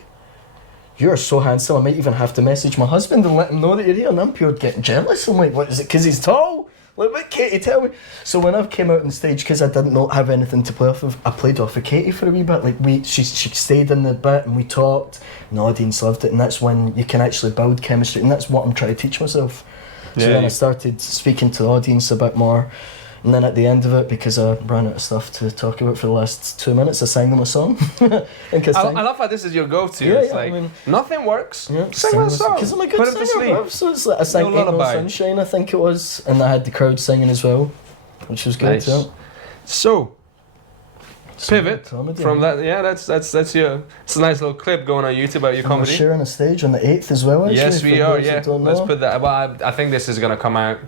"You're so handsome, I might even have to message my husband and let him know that you're here." And I'm pure getting jealous. I'm like, "What is it, because he's tall? Like, what, Katie, tell me." So when I came out on stage, because I did not have anything to play off of, I played off of Katie for a wee bit. Like, she stayed in the bit and we talked, and the audience loved it, and that's when you can actually build chemistry, and that's what I'm trying to teach myself. So then I started speaking to the audience a bit more. And then at the end of it, because I ran out of stuff to talk about for the last 2 minutes, I sang them a song. I love how this is your go-to. It's like, nothing works. Yeah, sing a song. Because I'm a good singer. So it's like, I sang Ain't No Sunshine, I think it was. And I had the crowd singing as well, which was good. Nice. So, pivot from that. Yeah, that's your. It's a nice little clip going on YouTube about your comedy. We're sharing a stage on the 8th as well. Actually, yes, we are. Yeah, let's put that. Well, I think this is gonna come out.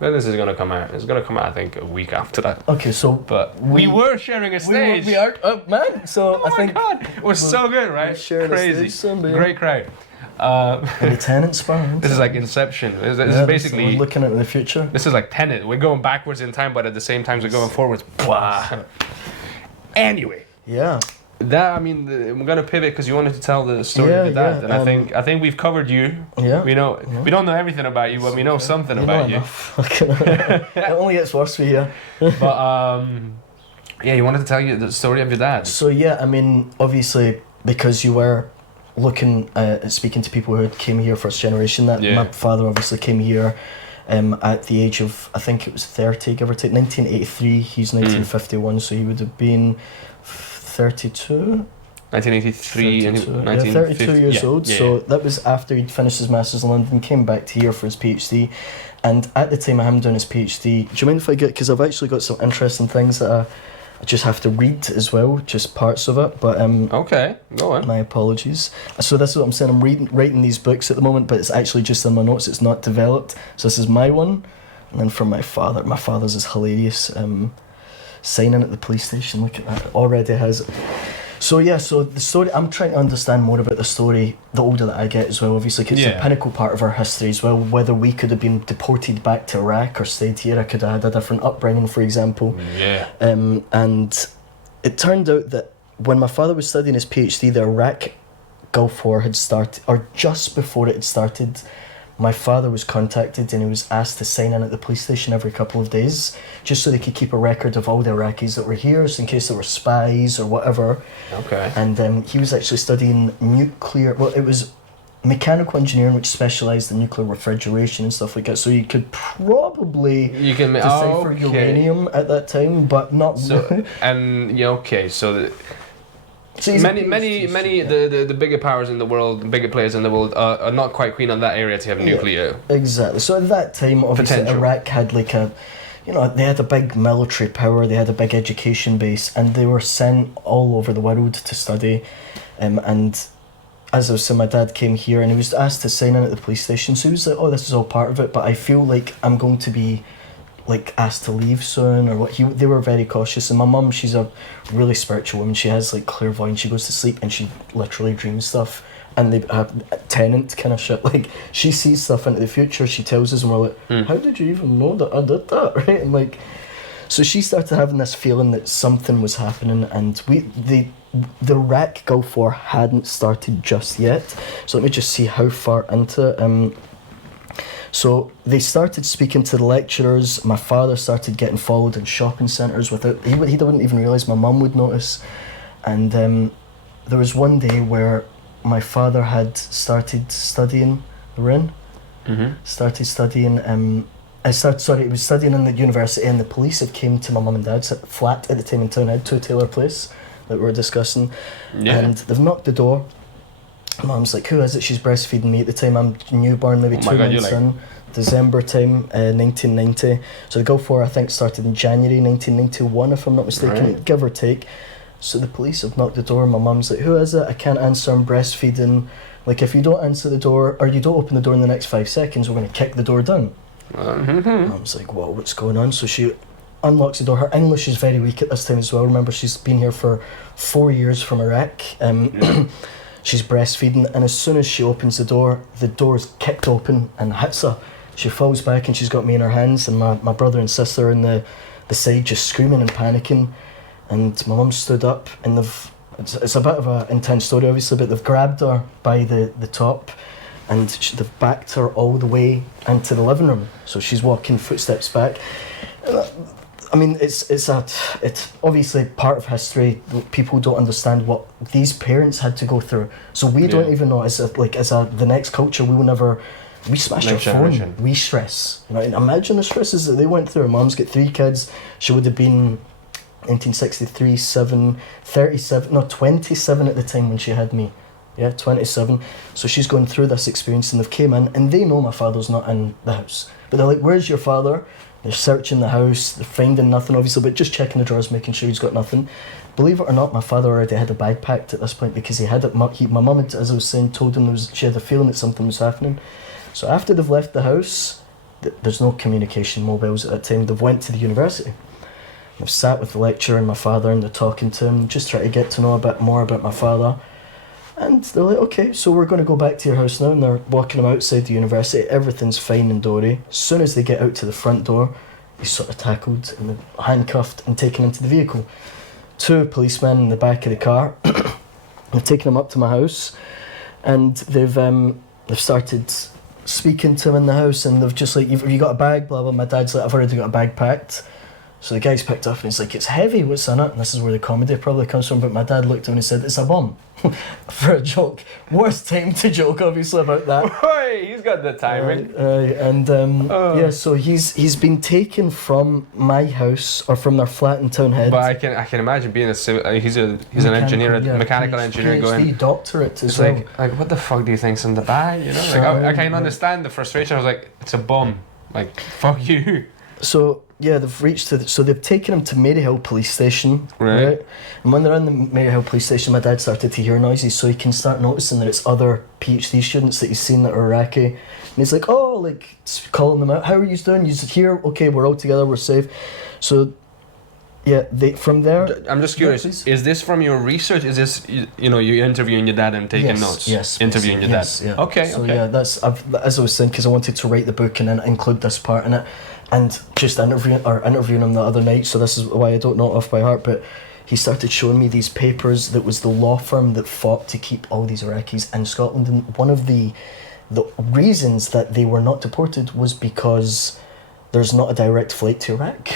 When this is gonna come out? It's gonna come out, I think, a week after that. Okay, so but we were sharing a stage. We are, man. So I think it was so good, right? Crazy, great crowd. And the Tenant's bar. This is like Inception. This is basically we're looking at the future. This is like Tenet. We're going backwards in time, but at the same time we're going forwards. Blah. Anyway. Yeah. That, I mean, I'm gonna pivot because you wanted to tell the story of the dad, and I think we've covered you. Yeah. We know we don't know everything about you, but we know something about you. It only gets worse for you. But yeah, you wanted to tell you the story of your dad. So yeah, I mean, obviously because you were looking at speaking to people who came here first generation, that my father obviously came here at the age of, I think it was 30, give or take, 1983. He's 1951, so he would have been 32. 1983 and 32 years old. So that was after he'd finished his masters in London, came back to here for his PhD, and at the time of him doing his PhD, do you mind if I get, because I've actually got some interesting things that I just have to read as well, just parts of it, but okay, go on. My apologies. So this is what I'm saying, I'm writing these books at the moment, but it's actually just in my notes, it's not developed. So this is my one, and then from my father's is hilarious. Signing at the police station, look at that, already has it. So yeah, so the story, I'm trying to understand more about the story the older that I get as well, obviously, because it's a pinnacle part of our history as well. Whether we could have been deported back to Iraq or stayed here, I could have had a different upbringing, for example. And it turned out that when my father was studying his PhD, the Iraq Gulf War had started, or just before it had started. My father was contacted and he was asked to sign in at the police station every couple of days, just so they could keep a record of all the Iraqis that were here, so in case there were spies or whatever. Okay. And he was actually studying nuclear, well, it was mechanical engineering, which specialised in nuclear refrigeration and stuff like that. So you could probably decipher uranium at that time, but not. So and yeah, okay, so. Many the bigger powers in the world, the bigger players in the world are not quite keen on that area to have nuclear. Exactly. So at that time, obviously, Iraq had like a, they had a big military power, they had a big education base, and they were sent all over the world to study. And as I was saying, my dad came here and he was asked to sign in at the police station. So he was like, "Oh, this is all part of it, but I feel like I'm going to be like asked to leave soon," or what. They were very cautious. And my mum, she's a really spiritual woman. She has like clairvoyance. She goes to sleep and she literally dreams stuff, and they have tenant kind of shit. Like, she sees stuff into the future. She tells us, and we're like, "How did you even know that I did that?" Right? And like, so she started having this feeling that something was happening, and the Iraq Gulf War hadn't started just yet. So let me just see how far into it. So they started speaking to the lecturers. My father started getting followed in shopping centres without... He wouldn't even realise my mum would notice. And there was one day where my father had started studying... Rin? Mm-hmm. Started studying... he was studying in the university, and the police had came to my mum and dad's flat at the time in Townhead, 2 Taylor Place, that we were discussing. Yeah. And they've knocked the door. Mum's like, "Who is it?" She's breastfeeding me at the time. I'm newborn, maybe 2 months in. December time, 1990. So the Gulf War, I think, started in January 1991, if I'm not mistaken, right, give or take. So the police have knocked the door. My mum's like, "Who is it? I can't answer. I'm breastfeeding. Like, if you don't answer the door, or you don't open the door in the next 5 seconds, we're going to kick the door down." Mum's like, "Whoa, what's going on?" So she unlocks the door. Her English is very weak at this time as well. Remember, she's been here for 4 years from Iraq. She's breastfeeding, and as soon as she opens the door's kicked open and hits her. She falls back, and she's got me in her hands, and my brother and sister in the side just screaming and panicking. And my mum stood up, and it's a bit of an intense story obviously, but they've grabbed her by the top, and they've backed her all the way into the living room. So she's walking footsteps back. I mean, it's obviously part of history. People don't understand what these parents had to go through. So we don't even know. The next culture, we smashed our phone. We stress. Imagine the stresses that they went through. Her mum's got 3 kids. She would have been 1963, 27 at the time when she had me. Yeah, 27. So she's going through this experience, and they've came in, and they know my father's not in the house. But they're like, "Where's your father?" They're searching the house, they're finding nothing obviously, but just checking the drawers, making sure he's got nothing. Believe it or not, my father already had a bag packed at this point, because he had it. My mum had, as I was saying, told him she had a feeling that something was happening. So after they've left the house, there's no communication mobiles at that time. They've went to the university. They've sat with the lecturer and my father, and they're talking to him, just trying to get to know a bit more about my father. And they're like, "Okay, so we're going to go back to your house now." And they're walking him outside the university. Everything's fine and dory. As soon as they get out to the front door, he's sort of tackled and handcuffed and taken into the vehicle. 2 policemen in the back of the car. They've taken him up to my house, and they've started speaking to him in the house, and they've just like, "Have you got a bag?" Blah blah. My dad's like, "I've already got a bag packed." So the guy's picked up and he's like, "It's heavy, what's in it?" And this is where the comedy probably comes from, but my dad looked at him and he said, "It's a bomb." For a joke. Worst time to joke obviously about that. Hey, he's got the timing. So he's been taken from my house, or from their flat in Townhead. But I can imagine being he's an engineer, mechanical engineer, going PhD doctorate as well. Like, what the fuck do you think's in the bag? I can understand the frustration. I was like, "It's a bomb. Like, fuck you." So yeah, they've taken him to Maryhill police station, right? And when they're in the Maryhill police station, my dad started to hear noises, so he can start noticing that it's other PhD students that he's seen that are Iraqi, and he's like, "Oh, like, calling them out. How are you doing? You here? Okay, we're all together. We're safe." So yeah, from there. I'm just curious. Yeah, is this from your research? Is this you interviewing your dad and taking notes? Yes. Interviewing your dad. Yeah. Okay. So yeah, that's as I was saying, because I wanted to write the book and then include this part in it. And just interviewing him the other night, so this is why I don't know it off by heart, but he started showing me these papers that was the law firm that fought to keep all these Iraqis in Scotland, and one of the reasons that they were not deported was because there's not a direct flight to Iraq.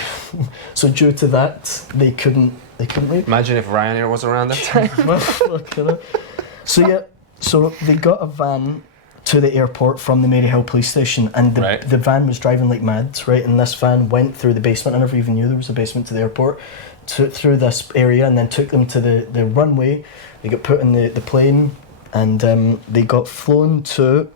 So due to that, they couldn't leave. Imagine if Ryanair was around that time. So yeah, so they got a van to the airport from the Maryhill police station, and the van was driving like mad, right? And this van went through the basement. I never even knew there was a basement to the airport. Through this area, and then took them to the runway. They got put in the plane, and they got flown to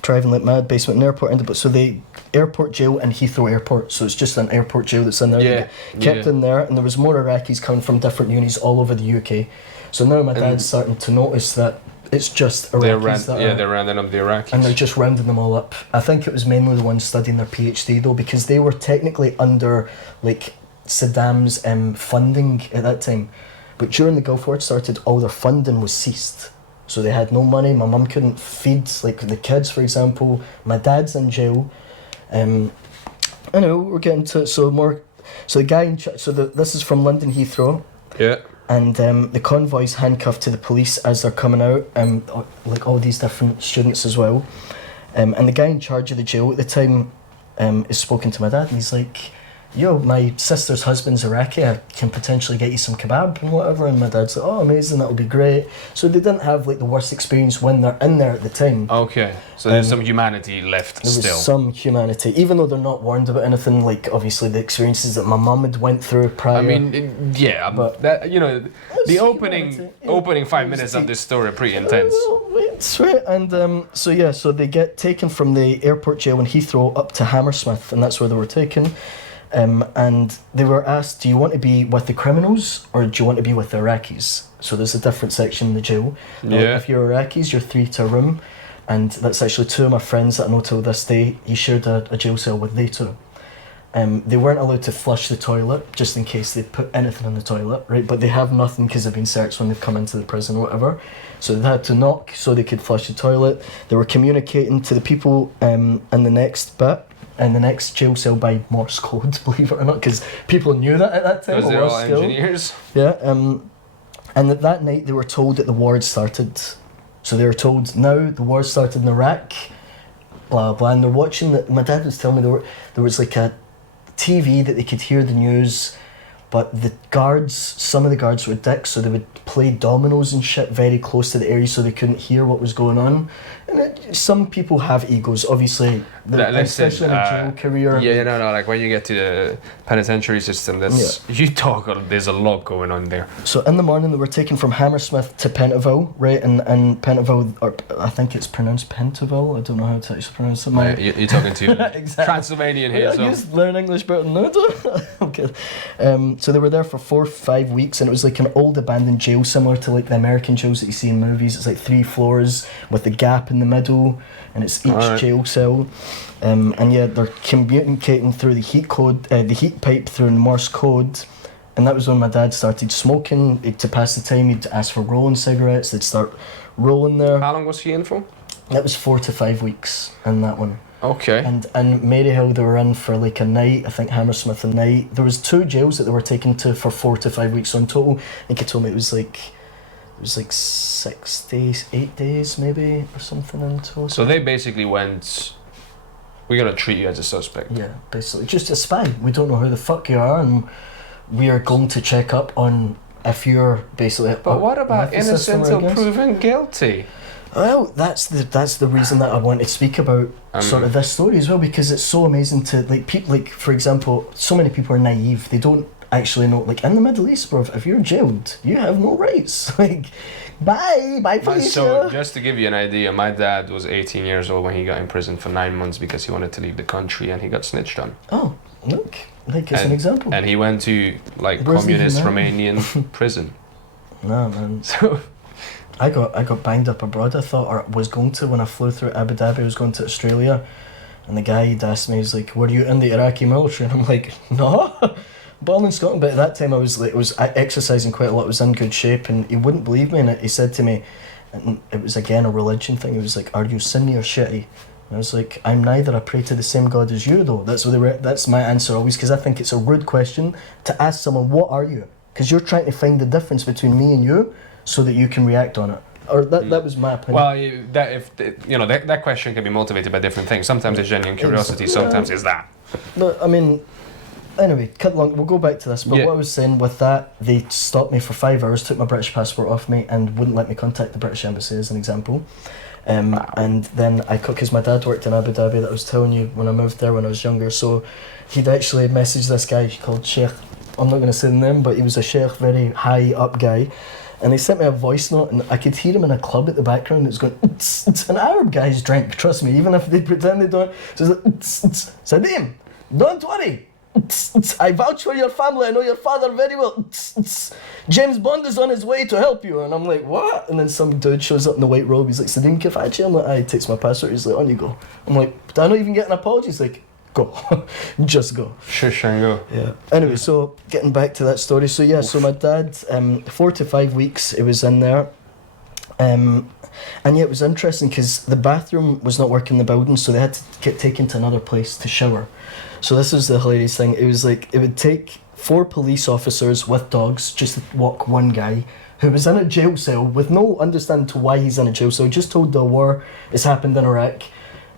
driving like mad, basement and airport. So the airport jail in Heathrow Airport. So it's just an airport jail that's in there. Yeah, kept in there, and there was more Iraqis coming from different unis all over the UK. So now my dad's starting to notice that it's just Iraqis they're rounding up the Iraqis. And they're just rounding them all up. I think it was mainly the ones studying their PhD though, because they were technically under like Saddam's funding at that time. But during the Gulf War started, all their funding was ceased. So they had no money. My mum couldn't feed like the kids, for example. My dad's in jail. I know we're getting to it. So the guy in this is from London Heathrow. Yeah. And the convoy's handcuffed to the police as they're coming out, like all these different students as well. And the guy in charge of the jail at the time is spoken to my dad, and he's like, yo, my sister's husband's Iraqi, I can potentially get you some kebab and whatever. And my dad's like, oh, amazing, that'll be great. So they didn't have like the worst experience when they're in there at the time. Okay, so there's some humanity left still. There was some humanity, even though they're not warned about anything, like obviously the experiences that my mum had went through prior. I mean, yeah, but that, you know, the opening 5 minutes of this story are pretty intense. That's right. And so they get taken from the airport jail in Heathrow up to Hammersmith, and that's where they were taken. And they were asked, do you want to be with the criminals or do you want to be with the Iraqis? So there's a different section in the jail. Yeah. If you're Iraqis, you're 3 to a room. And that's actually 2 of my friends that I know till this day. He shared a jail cell with they two. They weren't allowed to flush the toilet just in case they put anything in the toilet, right? But they have nothing because they've been searched when they've come into the prison or whatever. So they had to knock so they could flush the toilet. They were communicating to the people in the next bit. In the next jail cell by Morse code, believe it or not, because people knew that at that time. Because they're all engineers. Yeah, and that night they were told that the war had started. So they were told, now the war started in Iraq, blah, blah, and they're watching, my dad was telling me there was like a TV that they could hear the news, but some of the guards were dicks, so they would play dominoes and shit very close to the area so they couldn't hear what was going on. And some people have egos, obviously, especially in a jail career. Yeah, like when you get to the penitentiary system, there's a lot going on there. So in the morning they were taken from Hammersmith to Pentonville, right? And Pentonville, or I think it's pronounced Pentonville, I don't know how to actually pronounce it. You're talking to exactly. Transylvanian here, so. I used to learn English better than that. Okay. So they were there for 4 or 5 weeks, and it was like an old abandoned jail, similar to like the American jails that you see in movies. It's like 3 floors with a gap in the middle, and it's each jail cell. And yeah, they're communicating through the heat pipe through Morse code. And that was when my dad started smoking. To pass the time, he'd ask for rolling cigarettes. They'd start rolling there. How long was he in for? That was 4 to 5 weeks in that one. Okay. And Maryhill they were in for like a night, I think Hammersmith a night. There was 2 jails that they were taken to for 4 to 5 weeks. So in total, I think he told me it was like 6 days, 8 days maybe, or something in total. So they basically went, we're going to treat you as a suspect. Yeah, basically. Just a spy. We don't know who the fuck you are, and we are going to check up on if you're basically... But what about innocent until proven guilty? Well, that's the reason that I want to speak about sort of this story as well, because it's so amazing to, like, people, like, for example, so many people are naive. They don't actually know, like, in the Middle East, bro, if you're jailed, you have no rights. Like, bye police. So, just to give you an idea, my dad was 18 years old when he got in prison for 9 months because he wanted to leave the country and he got snitched on. Oh, look, like, it's an example. And he went to, like, communist Romanian prison. Nah, man. So... I got banged up abroad, I thought, or was going to when I flew through Abu Dhabi. I was going to Australia, and the guy had asked me, he's like, were you in the Iraqi military? And I'm like, no, but I'm in Scotland. But at that time I was exercising quite a lot, I was in good shape, and he wouldn't believe me, and he said to me, and it was again a religion thing, he was like, are you Sunni or Shiite? And I was like, I'm neither, I pray to the same God as you though. That's my answer always, because I think it's a rude question to ask someone, what are you? Because you're trying to find the difference between me and you, so that you can react on it. Or that was my opinion. Well, that question can be motivated by different things. Sometimes it's genuine curiosity, sometimes it's that. But I mean, anyway, cut long. We'll go back to this. But what I was saying with that, they stopped me for 5 hours, took my British passport off me, and wouldn't let me contact the British Embassy, as an example. And then because my dad worked in Abu Dhabi, that I was telling you when I moved there when I was younger, so he'd actually messaged this guy called Sheikh, I'm not going to say the name, but he was a Sheikh, very high up guy, and he sent me a voice note, and I could hear him in a club at the background. It's going, it's an Arab guy's drink, trust me, even if they pretend they don't. So it's like, Sadeem, don't worry, I vouch for your family, I know your father very well. James Bond is on his way to help you. And I'm like, what? And then some dude shows up in the white robe, he's like, Sadeem Khafaji. I'm like, aye, takes my passport, he's like, on you go. I'm like, do I not even get an apology? He's like, go. Just go. Shush and go. Yeah. Anyway, so getting back to that story. So yeah, so my dad, 4 to 5 weeks it was in there. And yeah, it was interesting because the bathroom was not working in the building, so they had to get taken to another place to shower. So this was the hilarious thing. It was like, it would take 4 police officers with dogs just to walk one guy who was in a jail cell with no understanding to why he's in a jail cell. Just told the war has happened in Iraq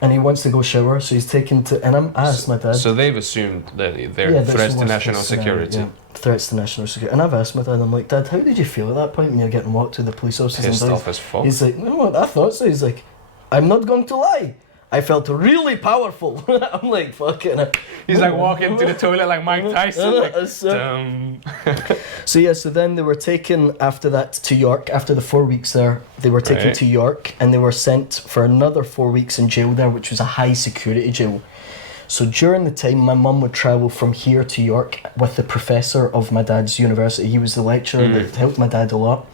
and he wants to go shower, so he's taken to, and I asked my dad. So they've assumed that they're threats to national security. Yeah, threats to national security. And I've asked my dad, I'm like, Dad, how did you feel at that point when you're getting walked to the police officers? Pissed off as fuck. He's like, no, I thought so. He's like, I'm not going to lie, I felt really powerful. I'm like, fucking. He's like walking to the toilet like Mike Tyson. So yeah, so then they were taken after that to York. After the 4 weeks there, they were taken to York, and they were sent for another 4 weeks in jail there, which was a high security jail. So during the time, my mum would travel from here to York with the professor of my dad's university. He was the lecturer that helped my dad a lot.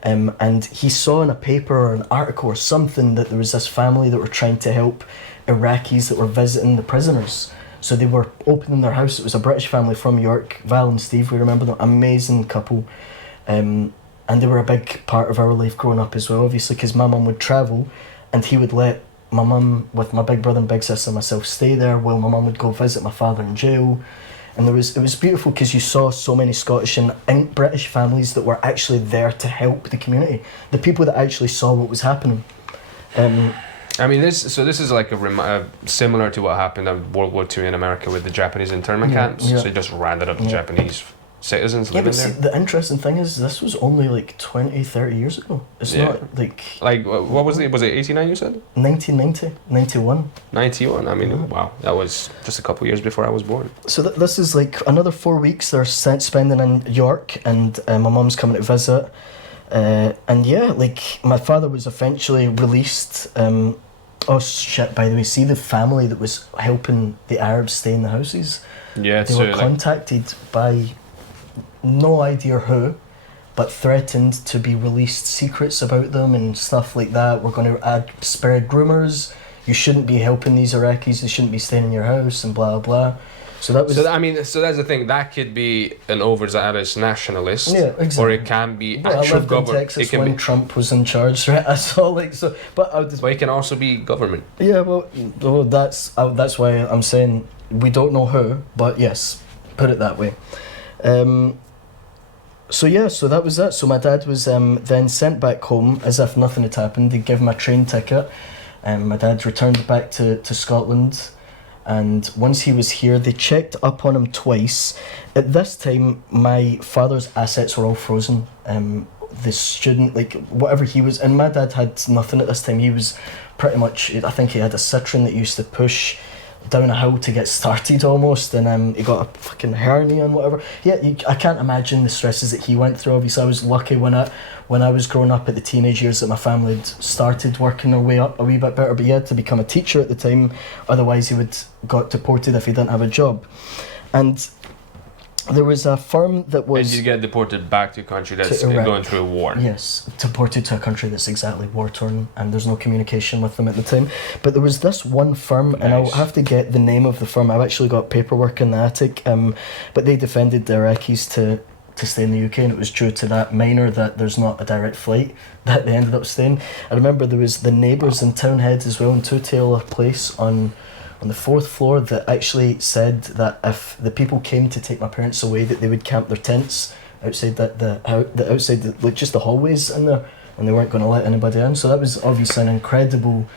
And he saw in a paper or an article or something that there was this family that were trying to help Iraqis that were visiting the prisoners. So they were opening their house. It was a British family from York, Val and Steve, we remember them, amazing couple. And they were a big part of our life growing up as well, obviously, because my mum would travel and he would let my mum with my big brother and big sister and myself stay there while my mum would go visit my father in jail. And it was beautiful because you saw so many Scottish and British families that were actually there to help the community. The people that actually saw what was happening. I mean, this is like similar to what happened in World War II in America with the Japanese internment camps. So they just rounded up the Japanese citizens living there. See, the interesting thing is this was only like 20, 30 years ago. It's not like... Like, what was it? Was it 89 you said? 1990, 91. 91, I mean, wow. That was just a couple of years before I was born. So this is like another 4 weeks they're spending in York, and my mum's coming to visit. And yeah, like my father was eventually released. Oh shit, by the way, see the family that was helping the Arabs stay in the houses? Yeah, they were contacted by no idea who, but threatened to be released secrets about them and stuff like that. We're going to spread rumours. You shouldn't be helping these Iraqis. They shouldn't be staying in your house and blah blah. So that was. So that's the thing. That could be an overzealous nationalist, exactly. Or it can be actual government. I lived in Texas when Trump was in charge, right? I saw like so, but it can also be government. Yeah, well, that's why I'm saying we don't know who, but yes, put it that way. So that was it. So my dad was then sent back home as if nothing had happened. They gave him a train ticket, and my dad returned back to Scotland. And once he was here, they checked up on him twice. At this time, my father's assets were all frozen. The student, like whatever he was, and my dad had nothing at this time. He was pretty much, I think he had a Citroen that he used to push down a hill to get started almost, and he got a fucking hernia and whatever. Yeah, I can't imagine the stresses that he went through. Obviously, I was lucky when I was growing up at the teenage years that my family had started working their way up a wee bit better, but he had to become a teacher at the time, otherwise he would got deported if he didn't have a job. And there was a firm that was... And you get deported back to a country that's going through a war. Yes, deported to a country that's exactly war-torn, and there's no communication with them at the time. But there was this one firm, and I'll have to get the name of the firm. I've actually got paperwork in the attic, but they defended the Iraqis to stay in the UK, and it was due to that minor that there's not a direct flight that they ended up staying. I remember there was the neighbours in Townhead as well, in Two Tailor Place on the 4th floor, that actually said that if the people came to take my parents away, that they would camp their tents outside outside just the hallways in there, and they weren't going to let anybody in. So that was obviously an incredible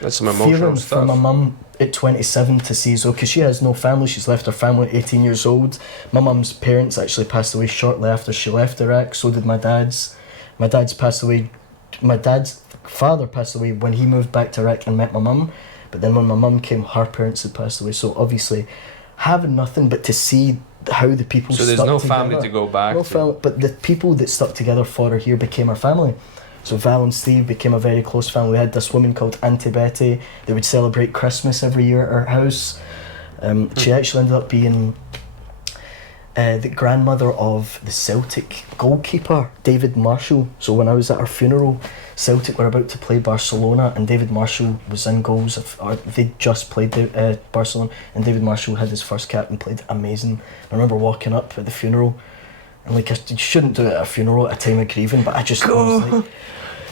feeling for my mum at 27 to see as well, because she has no family. She's left her family at 18 years old. My mum's parents actually passed away shortly after she left Iraq. So did my dad's. My dad's passed away. My dad's father passed away when he moved back to Iraq and met my mum. But then when my mum came, her parents had passed away. So obviously, having nothing but to see how the people So stuck there's no together, family to go back no to. family, but the people that stuck together for her here became our family. So Val and Steve became a very close family. We had this woman called Auntie Betty. They would celebrate Christmas every year at our house. She actually ended up being the grandmother of the Celtic goalkeeper, David Marshall. So when I was at her funeral, Celtic were about to play Barcelona and David Marshall was in goals. They just played Barcelona and David Marshall had his first cap and played amazing. I remember walking up at the funeral and like, you shouldn't do it at a funeral at a time of grieving, but I just was like,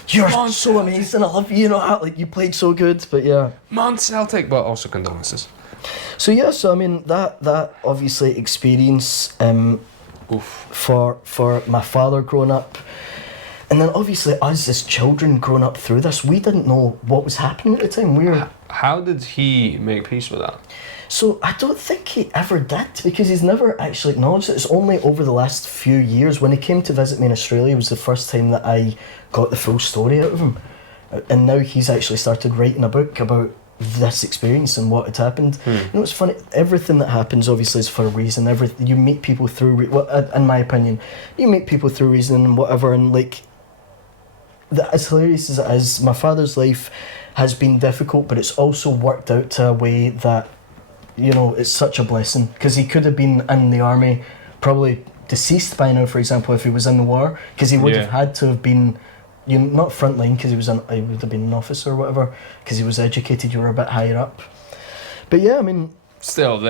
you're so amazing, I love you, you know, like you played so good, but yeah. Man Celtic, but also condolences. So yeah, so I mean that obviously experience for my father growing up, and then obviously us as children growing up through this, we didn't know what was happening at the time. How did he make peace with that? So I don't think he ever did, because he's never actually acknowledged it. It's only over the last few years, when he came to visit me in Australia, was the first time that I got the full story out of him. And now he's actually started writing a book about this experience and what had happened. You know, it's funny, everything that happens obviously is for a reason. You meet people through, in my opinion, you meet people through reason and whatever, and like, as hilarious as it is, my father's life has been difficult, but it's also worked out to a way that, you know, it's such a blessing, because he could have been in the army, probably deceased by now, for example, if he was in the war, because he would have had to have been, you know, not frontline, because he would have been an officer or whatever, because he was educated, you were a bit higher up. But yeah, I mean, still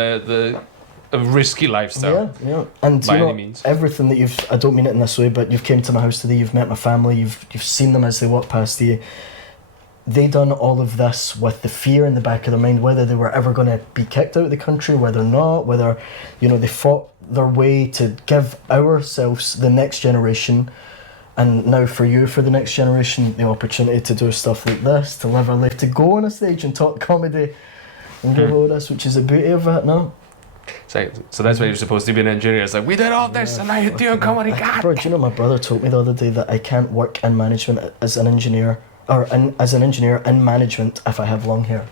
a risky lifestyle. Yeah. And by you know, any means. everything that I don't mean it in this way, but you've came to my house today, you've met my family, you've seen them as they walk past you. They done all of this with the fear in the back of their mind, whether they were ever going to be kicked out of the country, whether not, whether, you know, they fought their way to give ourselves, the next generation, and now for you, for the next generation, the opportunity to do stuff like this, to live our life, to go on a stage and talk comedy and do all this, which is the beauty of it, no? So that's why you're supposed to be an engineer. It's like, we did all this and now you're doing comedy. Bro, do you know, my brother told me the other day that I can't work in management as an engineer, as an engineer in management if I have long hair.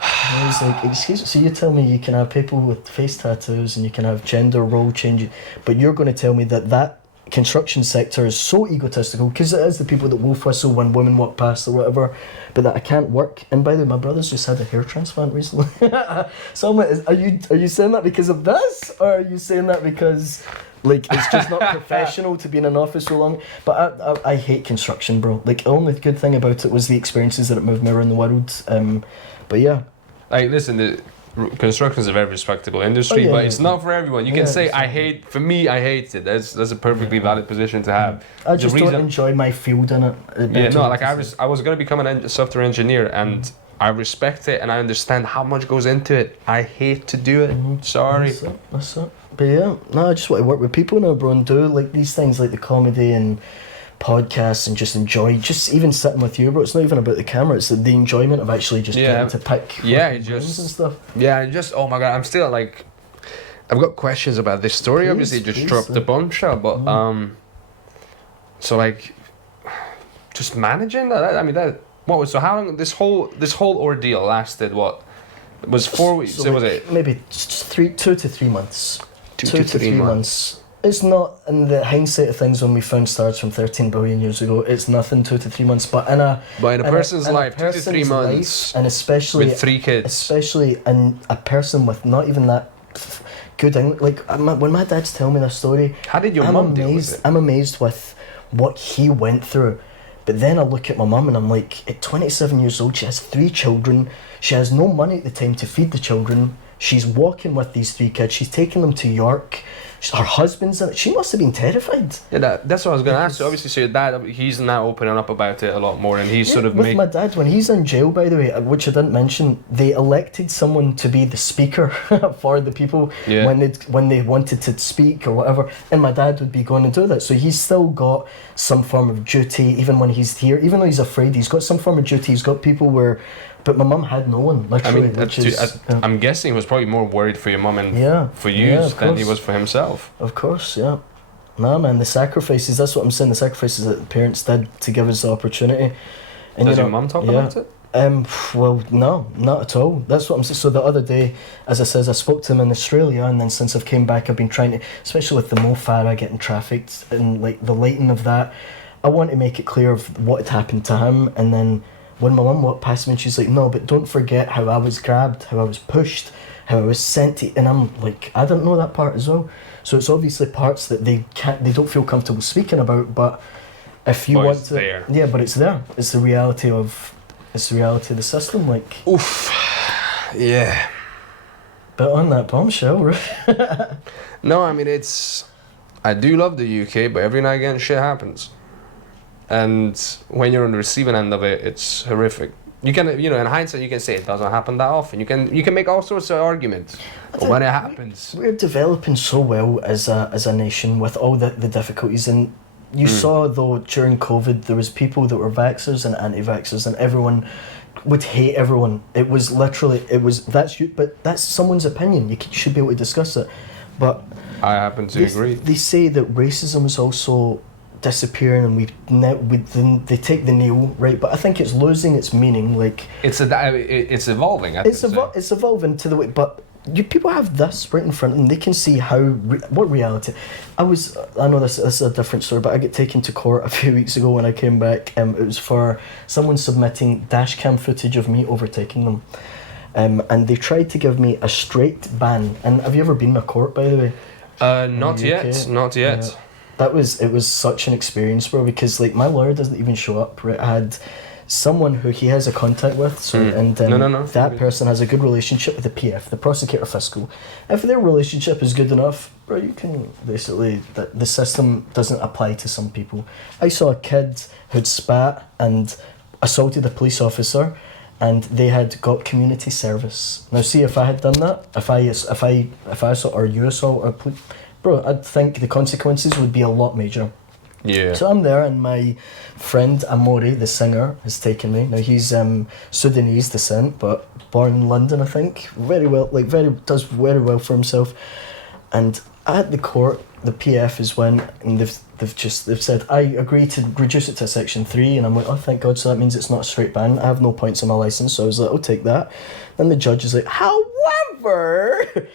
I was like, excuse me, so you tell me you can have people with face tattoos and you can have gender role changes, but you're going to tell me that construction sector is so egotistical, because it is the people that wolf whistle when women walk past or whatever, but that I can't work. And by the way, my brother's just had a hair transplant recently. So I'm like, are you saying that because of this, or are you saying that because like it's just not professional to be in an office so long? But I hate construction, bro. Like, the only good thing about it was the experiences that it moved me around the world. But yeah, like, listen, construction is a very respectable industry, but it's not for everyone. You can say, I hate it. That's a perfectly valid position to have. I just don't enjoy my field in it. I was going to become a software engineer, and I respect it and I understand how much goes into it. I hate to do it. Sorry. That's it. But yeah, no, I just want to work with people now, bro, and do like these things, like the comedy and podcasts, and just enjoy, just even sitting with you, bro. It's not even about the camera, it's the enjoyment of actually just getting to pick and stuff. Yeah, just, oh my god, I'm still like, I've got questions about this story. Obviously just dropped a bunch out, but so like, just managing that, I mean, that, what was, so how long this whole ordeal lasted? What was 4 weeks? So was it maybe 2 to 3 months? 2 to 3 months. It's not, in the hindsight of things, when we found stars from 13 billion years ago, it's nothing. 2 to 3 months, but in a person's life, 2 to 3 months, and especially with 3 kids, especially in a person with not even that good English. Like, when my dad's telling me this story, how did your mum deal with it? I'm amazed with what he went through. But then I look at my mum and I'm like, at 27 years old, she has 3 children. She has no money at the time to feed the children. She's walking with these 3 kids. She's taking them to York. Her husband's in it. She must have been terrified. Yeah, that's what I was going to ask. So obviously, so your dad, he's now opening up about it a lot more, and he's sort of with my dad, when he's in jail, by the way, which I didn't mention, they elected someone to be the speaker for the people when they wanted to speak or whatever, and my dad would be going to do that. So he's still got some form of duty, even when he's here, even though he's afraid, he's got some form of duty. He's got people where. But my mum had no one, literally. I'm guessing he was probably more worried for your mum and for you than he was for himself. Of course, yeah. Nah, man, the sacrifices, that's what I'm saying, the sacrifices that the parents did to give us the opportunity. And Does your mum talk about it? Well, no, not at all. That's what I'm saying. So the other day, as I says, I spoke to him in Australia, and then since I've came back, I've been trying to, especially with the Mo Farah getting trafficked and like the lighting of that, I want to make it clear of what had happened to him. And then when my mum walked past me, and she's like, no, but don't forget how I was grabbed, how I was pushed, how I was sent to, and I'm like, I didn't know that part as well. So it's obviously parts that they don't feel comfortable speaking about, but if you want to, there. yeah, but it's there. It's the reality of the system, like. Oof. Yeah. But on that bombshell, right? No, I mean, I do love the UK, but every now and again shit happens. And when you're on the receiving end of it, it's horrific. You can, in hindsight, you can say it doesn't happen that often. You can make all sorts of arguments. But when it happens, we're developing so well as a nation with all the difficulties, and you saw though during COVID there was people that were vaxxers and anti-vaxxers, and everyone would hate everyone. It was literally that's you, but that's someone's opinion. You should be able to discuss it. But I happen to agree. They say that racism is also disappearing, and they take the nail, right, but I think it's losing its meaning. Like it's evolving. It's evolving to the way, but people have this right in front of them. They can see what reality. I know this is a different story, but I got taken to court a few weeks ago when I came back. It was for someone submitting dash cam footage of me overtaking them, and they tried to give me a straight ban. And have you ever been to court, by the way? Not yet. Yeah. It was such an experience, bro, because like my lawyer doesn't even show up, right? I had someone who he has a contact with, so and that person has a good relationship with the PF, the prosecutor fiscal. If their relationship is good enough, bro, you can basically, the system doesn't apply to some people. I saw a kid who'd spat and assaulted a police officer, and they had got community service. Now see, if I had done that, if I assault or you assault or police, bro, I'd think the consequences would be a lot major. Yeah. So I'm there, and my friend Amori, the singer, has taken me. Now he's Sudanese descent, but born in London, I think. Does very well for himself. And at the court, the PF is when, and they've said, I agree to reduce it to section 3, and I'm like, oh, thank God, so that means it's not a straight ban. I have no points on my licence, so I was like, I'll take that. Then the judge is like, however,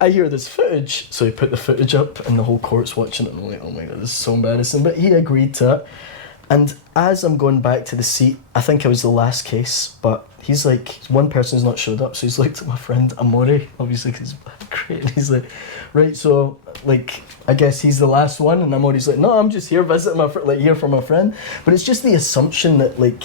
I hear this footage, so he put the footage up, and the whole court's watching it, and I'm like, oh my God, this is so embarrassing. But he agreed to it, and as I'm going back to the seat, I think it was the last case, but he's like, one person's not showed up, so he's looked at my friend Amori, obviously, because he's great, and he's like, right, so, like, I guess he's the last one, and Amori's like, no, I'm just here visiting my friend, like, here for my friend. But it's just the assumption that, like,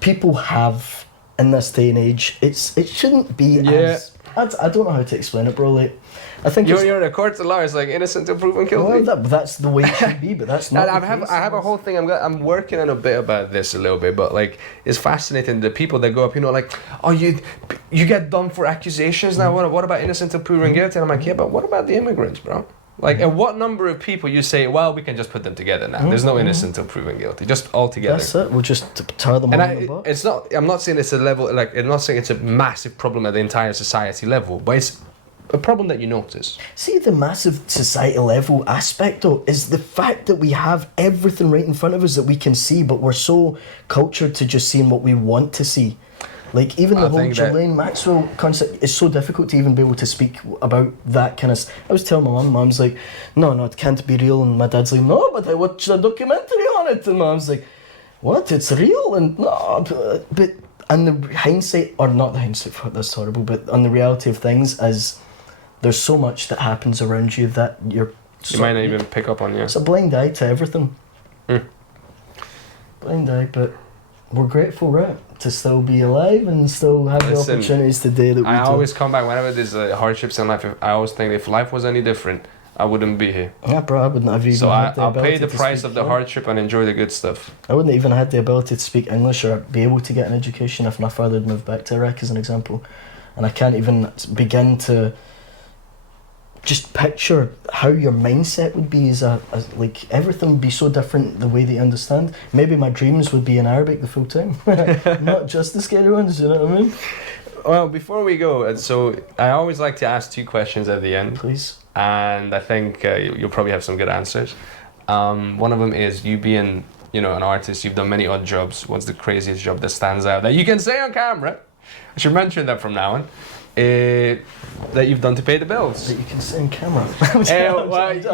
people have in this day and age, it shouldn't be as... I don't know how to explain it, bro. Like, I think you're in a court of law. It's like innocent until proven guilty. Well, that's the way it should be, but that's not. I have a whole thing. I'm working on a bit about this a little bit, but like it's fascinating. The people that go up, like, oh, you get done for accusations now. What about innocent until proven guilty? And I'm like, yeah, but what about the immigrants, bro? Like, and what number of people you say, well, we can just put them together now. There's no innocent until proven guilty, just all together. That's it. We'll just tar them all in the butt. It's not. I'm not saying it's a level. Like, I'm not saying it's a massive problem at the entire society level, but it's a problem that you notice. See, the massive society level aspect, though, is the fact that we have everything right in front of us that we can see, but we're so cultured to just seeing what we want to see. Like, even the whole Ghislaine Maxwell concept is so difficult to even be able to speak about that kind of... I was telling my mum's like, no, it can't be real. And my dad's like, no, but I watched a documentary on it. And mom's like, what, it's real? And no, but and the hindsight, or not the hindsight, that's horrible, but on the reality of things is there's so much that happens around you that you might not even pick up on. It's a blind eye to everything. Blind eye, but we're grateful, right, to still be alive and still have the opportunities today that we do. I always come back whenever there's hardships in life. I always think if life was any different, I wouldn't be here. Yeah, bro, I wouldn't have even so had the I'll ability pay the price of the hardship and enjoy the good stuff. I wouldn't even had the ability to speak English or be able to get an education if my father had moved back to Iraq, as an example. And I can't even begin to just picture how your mindset would be as like everything would be so different the way that you understand. Maybe my dreams would be in Arabic the full time, not just the scary ones, you know what I mean? Well, before we go, so I always like to ask 2 questions at the end. Please. And I think you'll probably have some good answers. One of them is, you being, an artist, you've done many odd jobs. What's the craziest job that stands out that you can say on camera? I should mention that from now on. That you've done to pay the bills. That you can see on camera.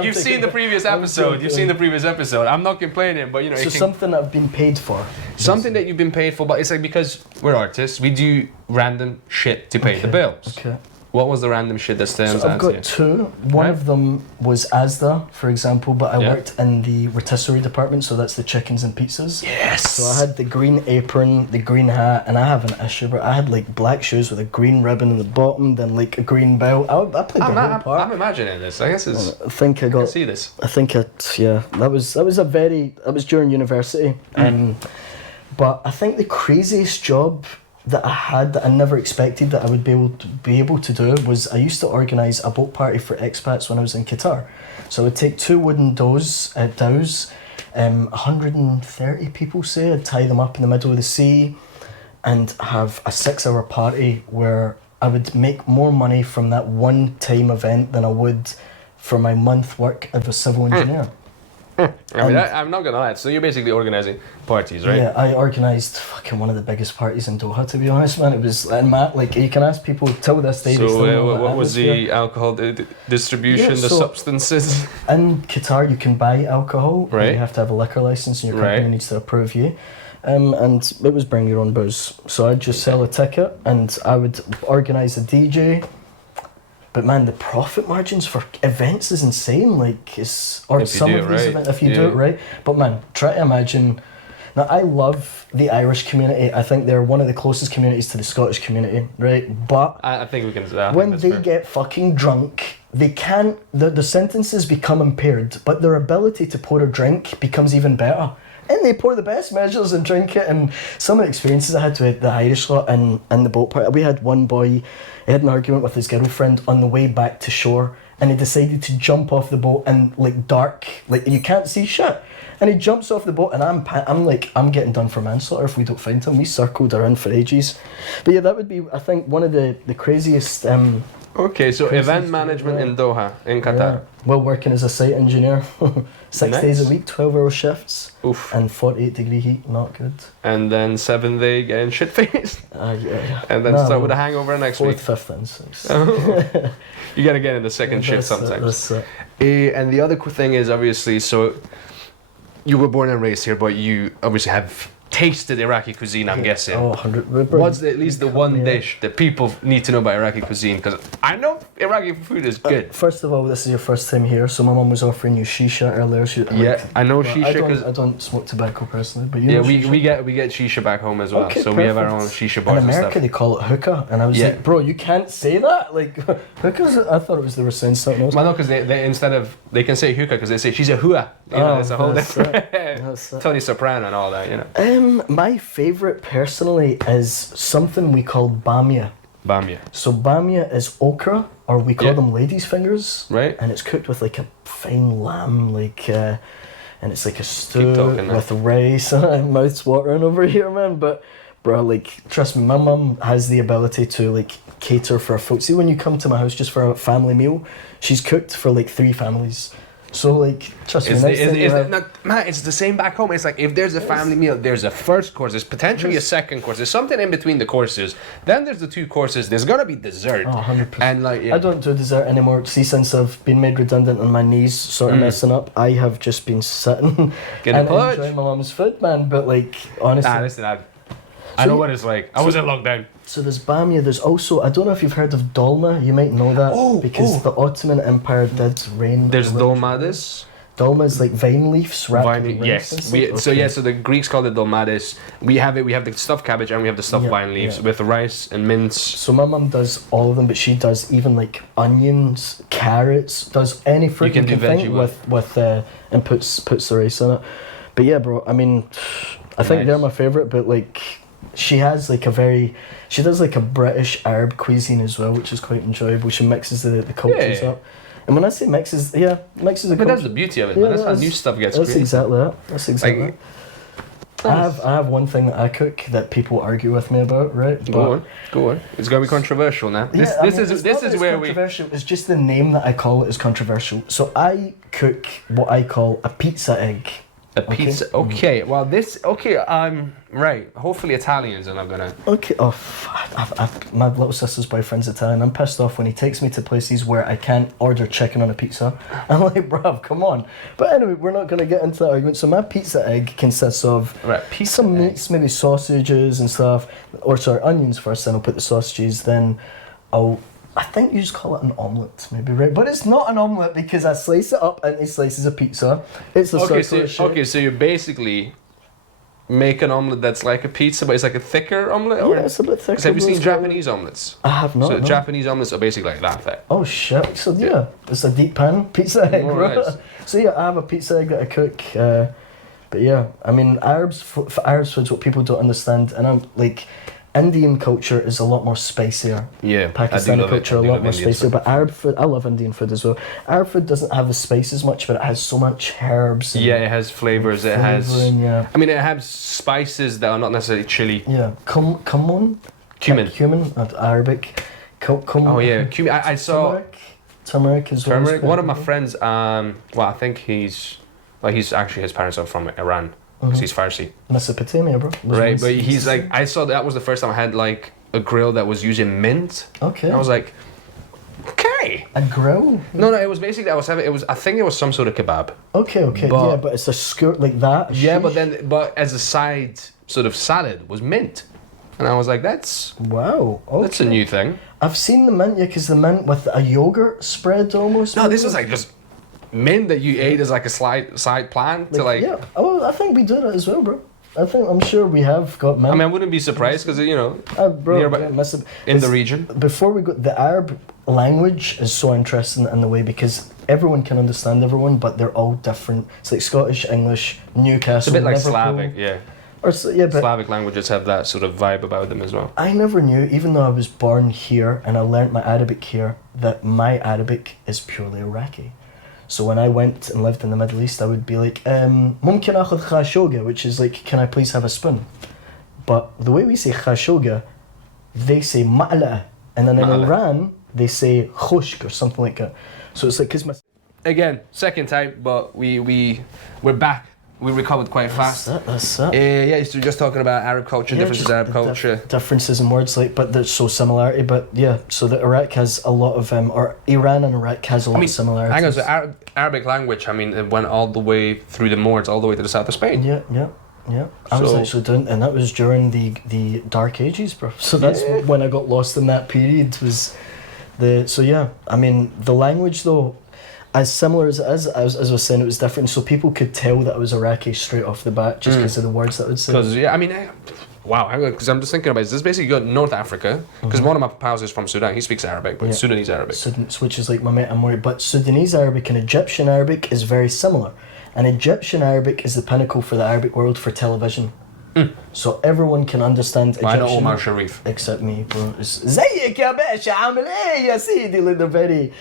You've seen the previous episode. You've seen the previous episode. I'm not complaining, but So something that I've been paid for. Something that you've been paid for, but it's like, because we're artists, we do random shit to pay the bills. Okay. What was the random shit that stands So out I've to you? got 2. One of them was Asda, for example, but I worked in the rotisserie department, so that's the chickens and pizzas. Yes! So I had the green apron, the green hat, and I have an issue, but I had like black shoes with a green ribbon in the bottom, then like a green belt. I played the whole part. I'm imagining this. I guess it's... I think I got... I can see this. I think that was during university. But I think the craziest job that I had that I never expected that I would be able to do was, I used to organise a boat party for expats when I was in Qatar. So I would take 2 wooden dhows, 130 people say, I'd tie them up in the middle of the sea and have a 6-hour party where I would make more money from that one-time event than I would for my month work as a civil engineer. I'm not gonna lie. So you're basically organising parties, right? Yeah, I organised fucking one of the biggest parties in Doha, to be honest, man. It was, and Matt, like, you can ask people till this day. So what was the alcohol distribution, the substances? In Qatar, you can buy alcohol. Right. You have to have a liquor licence, and your company needs to approve you. And it was bring your own booze. So I'd just sell a ticket, and I would organise a DJ. But man, the profit margins for events is insane. Like, events if you do it right. But man, try to imagine. Now, I love the Irish community. I think they're one of the closest communities to the Scottish community, right? But I think we can. When they get fucking drunk, they can't. The sentences become impaired, but their ability to pour a drink becomes even better. And they pour the best measures and drink it. And some of the experiences I had with the Irish lot and the boat party, we had one boy, he had an argument with his girlfriend on the way back to shore, and he decided to jump off the boat and you can't see shit. And he jumps off the boat, and I'm getting done for manslaughter if we don't find him. We circled around for ages. But yeah, that would be, I think, one of the craziest. Okay, so event management in Doha, in Qatar. Yeah. Well, working as a site engineer, 6 days a week, 12-hour shifts. Oof. And 48-degree heat, not good. And then 7th day getting shit faced. Yeah. And then start with a hangover next week. 4th, 5th, and 6th. You gotta get in the second shift sometimes. That's it. And the other thing is, obviously, so you were born and raised here, but you obviously have tasted Iraqi cuisine, I'm guessing. Oh, 100. What's at least the one dish that people need to know about Iraqi cuisine? Because I know Iraqi food is good. First of all, this is your first time here, so my mum was offering you shisha earlier. I know shisha because I don't smoke tobacco personally, but you know we get shisha back home as well. Okay, so perfect. we have our own shisha bars in America, and stuff. they call it hookah, and I was like, bro, you can't say that. Like, hookahs. I thought they were saying something else. Well, no, because they can say hookah because they say she's a hua. It's a whole different Tony Soprano and all that. My favourite personally is something we call bamia. Bamia. So bamia is okra, or we call them ladies' fingers. Right. And it's cooked with like a fine lamb, and it's like a stew with rice. Mouth's watering over here, man. But bro, like, trust me, my mum has the ability to like cater for a full. See, when you come to my house just for a family meal, she's cooked for like 3 families. So like, trust me, Matt, it's the same back home. It's like, if there's a family meal, there's a first course, there's potentially a second course, there's something in between the courses, then there's the 2 courses, there's gonna be dessert. Oh, 100%. And like, I don't do dessert anymore. See, since I've been made redundant and my knees sort of messing up, I have just been sitting and enjoying my mum's food, man. But like, honestly, listen, I know what it's like. I was in lockdown. So there's bamia. There's also, I don't know if you've heard of dolma. You might know that because the Ottoman Empire did reign. There's dolmades. Dolma is like vine leaves wrapped in rice. Yes. So the Greeks called it dolmades. We have the stuffed cabbage and we have the stuffed vine leaves with rice and mince. So my mum does all of them, but she does even like onions, carrots, does any fruit you can think with and puts the rice in it. But yeah, bro. I mean, I think they're my favorite. But like, she does like a British Arab cuisine as well, which is quite enjoyable. She mixes the cultures up. And when I say mixes the culture. But that's the beauty of it, man. That's how new stuff gets created. That's exactly it. I have one thing that I cook that people argue with me about, right? Go on. It's gonna be controversial now. This is where controversial. It's just the name that I call it is controversial. So I cook what I call a pizza egg. A pizza. Okay. Well, right. Hopefully Italians are not gonna. Okay. Oh, my little sister's boyfriend's Italian. I'm pissed off when he takes me to places where I can't order chicken on a pizza. I'm like, bruv, come on. But anyway, we're not gonna get into that argument. So my pizza egg consists of some meats, maybe sausages and stuff, or sorry, onions first. Then I'll put the sausages. Then I think you just call it an omelette, maybe, right? But it's not an omelette because I slice it up into slices of pizza. It's a circular shape. So you basically make an omelette that's like a pizza, but it's like a thicker omelette? Yeah, it's a bit thicker. Have you seen Japanese omelettes? I have not. So Japanese omelettes are basically like that thick. Oh shit! So yeah, it's a deep pan pizza egg, right? Nice. So yeah, I have a pizza egg that I cook. But yeah, I mean, Arabs food's what people don't understand, and I'm like, Indian culture is a lot more spicier. Yeah, Pakistani culture a lot more spicier, food. but Arab food, I love Indian food as well. Arab food doesn't have the spice as much, but it has so much herbs. And it has flavors. It has. Yeah. I mean, it has spices that are not necessarily chili. Yeah, cumin. Cumin, Arabic. Oh yeah, cumin. I saw turmeric as well. Turmeric. One of my friends. I think he's actually his parents are from Iran. Because he's Farsi. Mesopotamia, bro. Right, but he's like, I saw that was the first time I had like a grill that was using mint. Okay. And I was like, okay. A grill? No, it was basically, I think it was some sort of kebab. Okay. But it's a skirt like that? Yeah, but as a side sort of salad was mint. And I was like, wow, okay. That's a new thing. I've seen the mint, because the mint with a yogurt spread almost. No, this was like just mint that you ate as like a side plan to like. Yeah. Oh, I think we do that as well, bro. I'm sure we have got mint. I mean, I wouldn't be surprised because bro, nearby, in the region. Before we go, the Arab language is so interesting in the way because everyone can understand everyone, but they're all different. It's like Scottish, English, Newcastle. It's a bit like Liverpool. Slavic, yeah. But Slavic languages have that sort of vibe about them as well. I never knew, even though I was born here and I learnt my Arabic here, that my Arabic is purely Iraqi. So when I went and lived in the Middle East, I would be like, ممكن آخذ خاشوقة, which is like, can I please have a spoon? But the way we say خاشوقة, they say ma'la, and then in Iran, they say khushk or something like that. So it's like, Again, second time, but we're back. We recovered quite fast. That's it. Yeah, so just talking about Arab culture, differences in Arab culture. Differences in words, but there's so similarity. But yeah, so that Iraq has a lot of, or Iran and Iraq has a lot of similarities. Hang on, so Arabic language, I mean, it went all the way through the Moors, all the way to the south of Spain. Yeah. I was actually doing, and that was during the Dark Ages, bro. So that's when I got lost in that period. I mean, the language though, as similar as it is, as I was saying, it was different. So people could tell that I was Iraqi straight off the bat just because of the words that I would say. Because because I'm just thinking about this. Basically, you got North Africa, because one of my pals is from Sudan. He speaks Arabic, but Sudanese Arabic. Which is like my mate Amori. But Sudanese Arabic and Egyptian Arabic is very similar. And Egyptian Arabic is the pinnacle for the Arabic world for television. So everyone can understand Egyptian. I know Omar Sharif. Except me, bro. زيك يا باشا عامل ايه يا سيدي.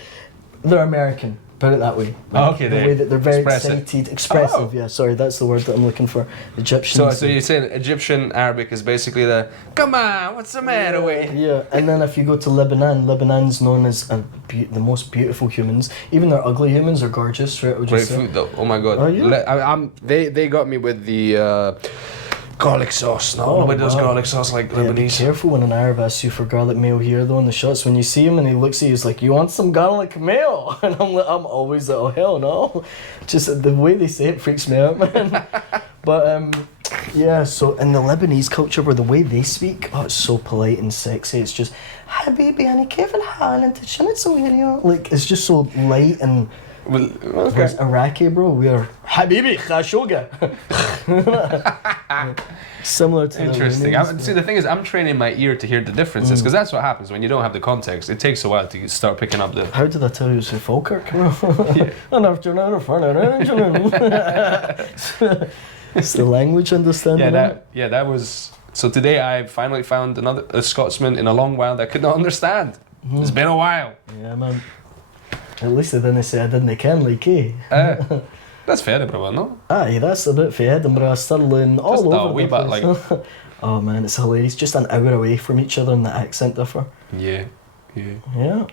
They're American. Put it that way. Okay, the way that they're very expressive. Expressive, yeah. Sorry, that's the word that I'm looking for. Egyptian. So you're saying Egyptian Arabic is basically come on, what's the matter with you? Yeah, and then if you go to Lebanon's known as the most beautiful humans. Even their ugly humans are gorgeous, right? Great food though. Oh my god. Oh, yeah. They got me with the garlic sauce. Nobody does garlic sauce like Lebanese. Be careful when an Arab asks you for garlic mayo here though in the shots. When you see him and he looks at you, he's like, "You want some garlic mayo?" And I'm always like, "Oh hell no!" Just the way they say it freaks me out, man. But so in the Lebanese culture, where the way they speak, it's so polite and sexy. It's just, "Habibi, ani kayf al-hal anta shano tsawi اليوم?" Like it's just so light and. Well, okay. Iraqi, bro, we are Habibi Khashoggi. Similar to interesting. See, the thing is, I'm training my ear to hear the differences because that's what happens when you don't have the context. It takes a while to start picking up the. How did I tell you it's a Falkirk? It's the language understanding. That was. So today I finally found a Scotsman in a long while that I could not understand. It's been a while. Yeah, man. At least they didn't say I didn't ken, like, No, That's fair, Edinburgh, no? Aye, that's a bit for Edinburgh, Stirling, all Just a over wee the bit, place. like- Oh man, it's hilarious. Just an hour away from each other and the accent differ. Yeah. Yeah.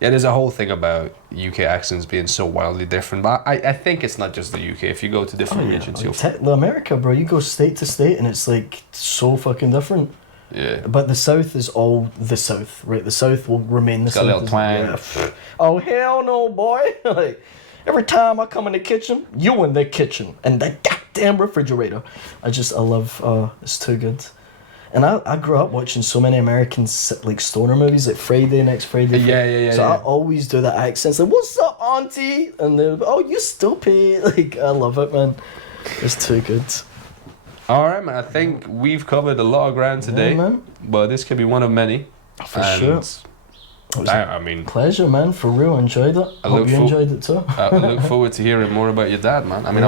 Yeah, there's a whole thing about UK accents being so wildly different, but I think it's not just the UK. If you go to different regions, you'll... America, bro, you go state to state and it's like so fucking different. Yeah. But the South is all the South, right? The South will remain the It's got a South. little twang. Yeah. Oh, hell no, boy. Like, every time I come in the kitchen, you in the kitchen and the goddamn refrigerator. I love, it's too good. And I grew up watching so many American like stoner movies, like Friday, Next Friday. Yeah. So I always do that accent, like, what's up, auntie? And they're like, oh, you stupid. Like, I love it, man. It's too good. All right, man. I think we've covered a lot of ground today, man. but this could be one of many. For sure. It was I mean, pleasure, man. For real, enjoyed it. I Hope look you for- enjoyed it too. I look forward to hearing more about your dad, man. I mean,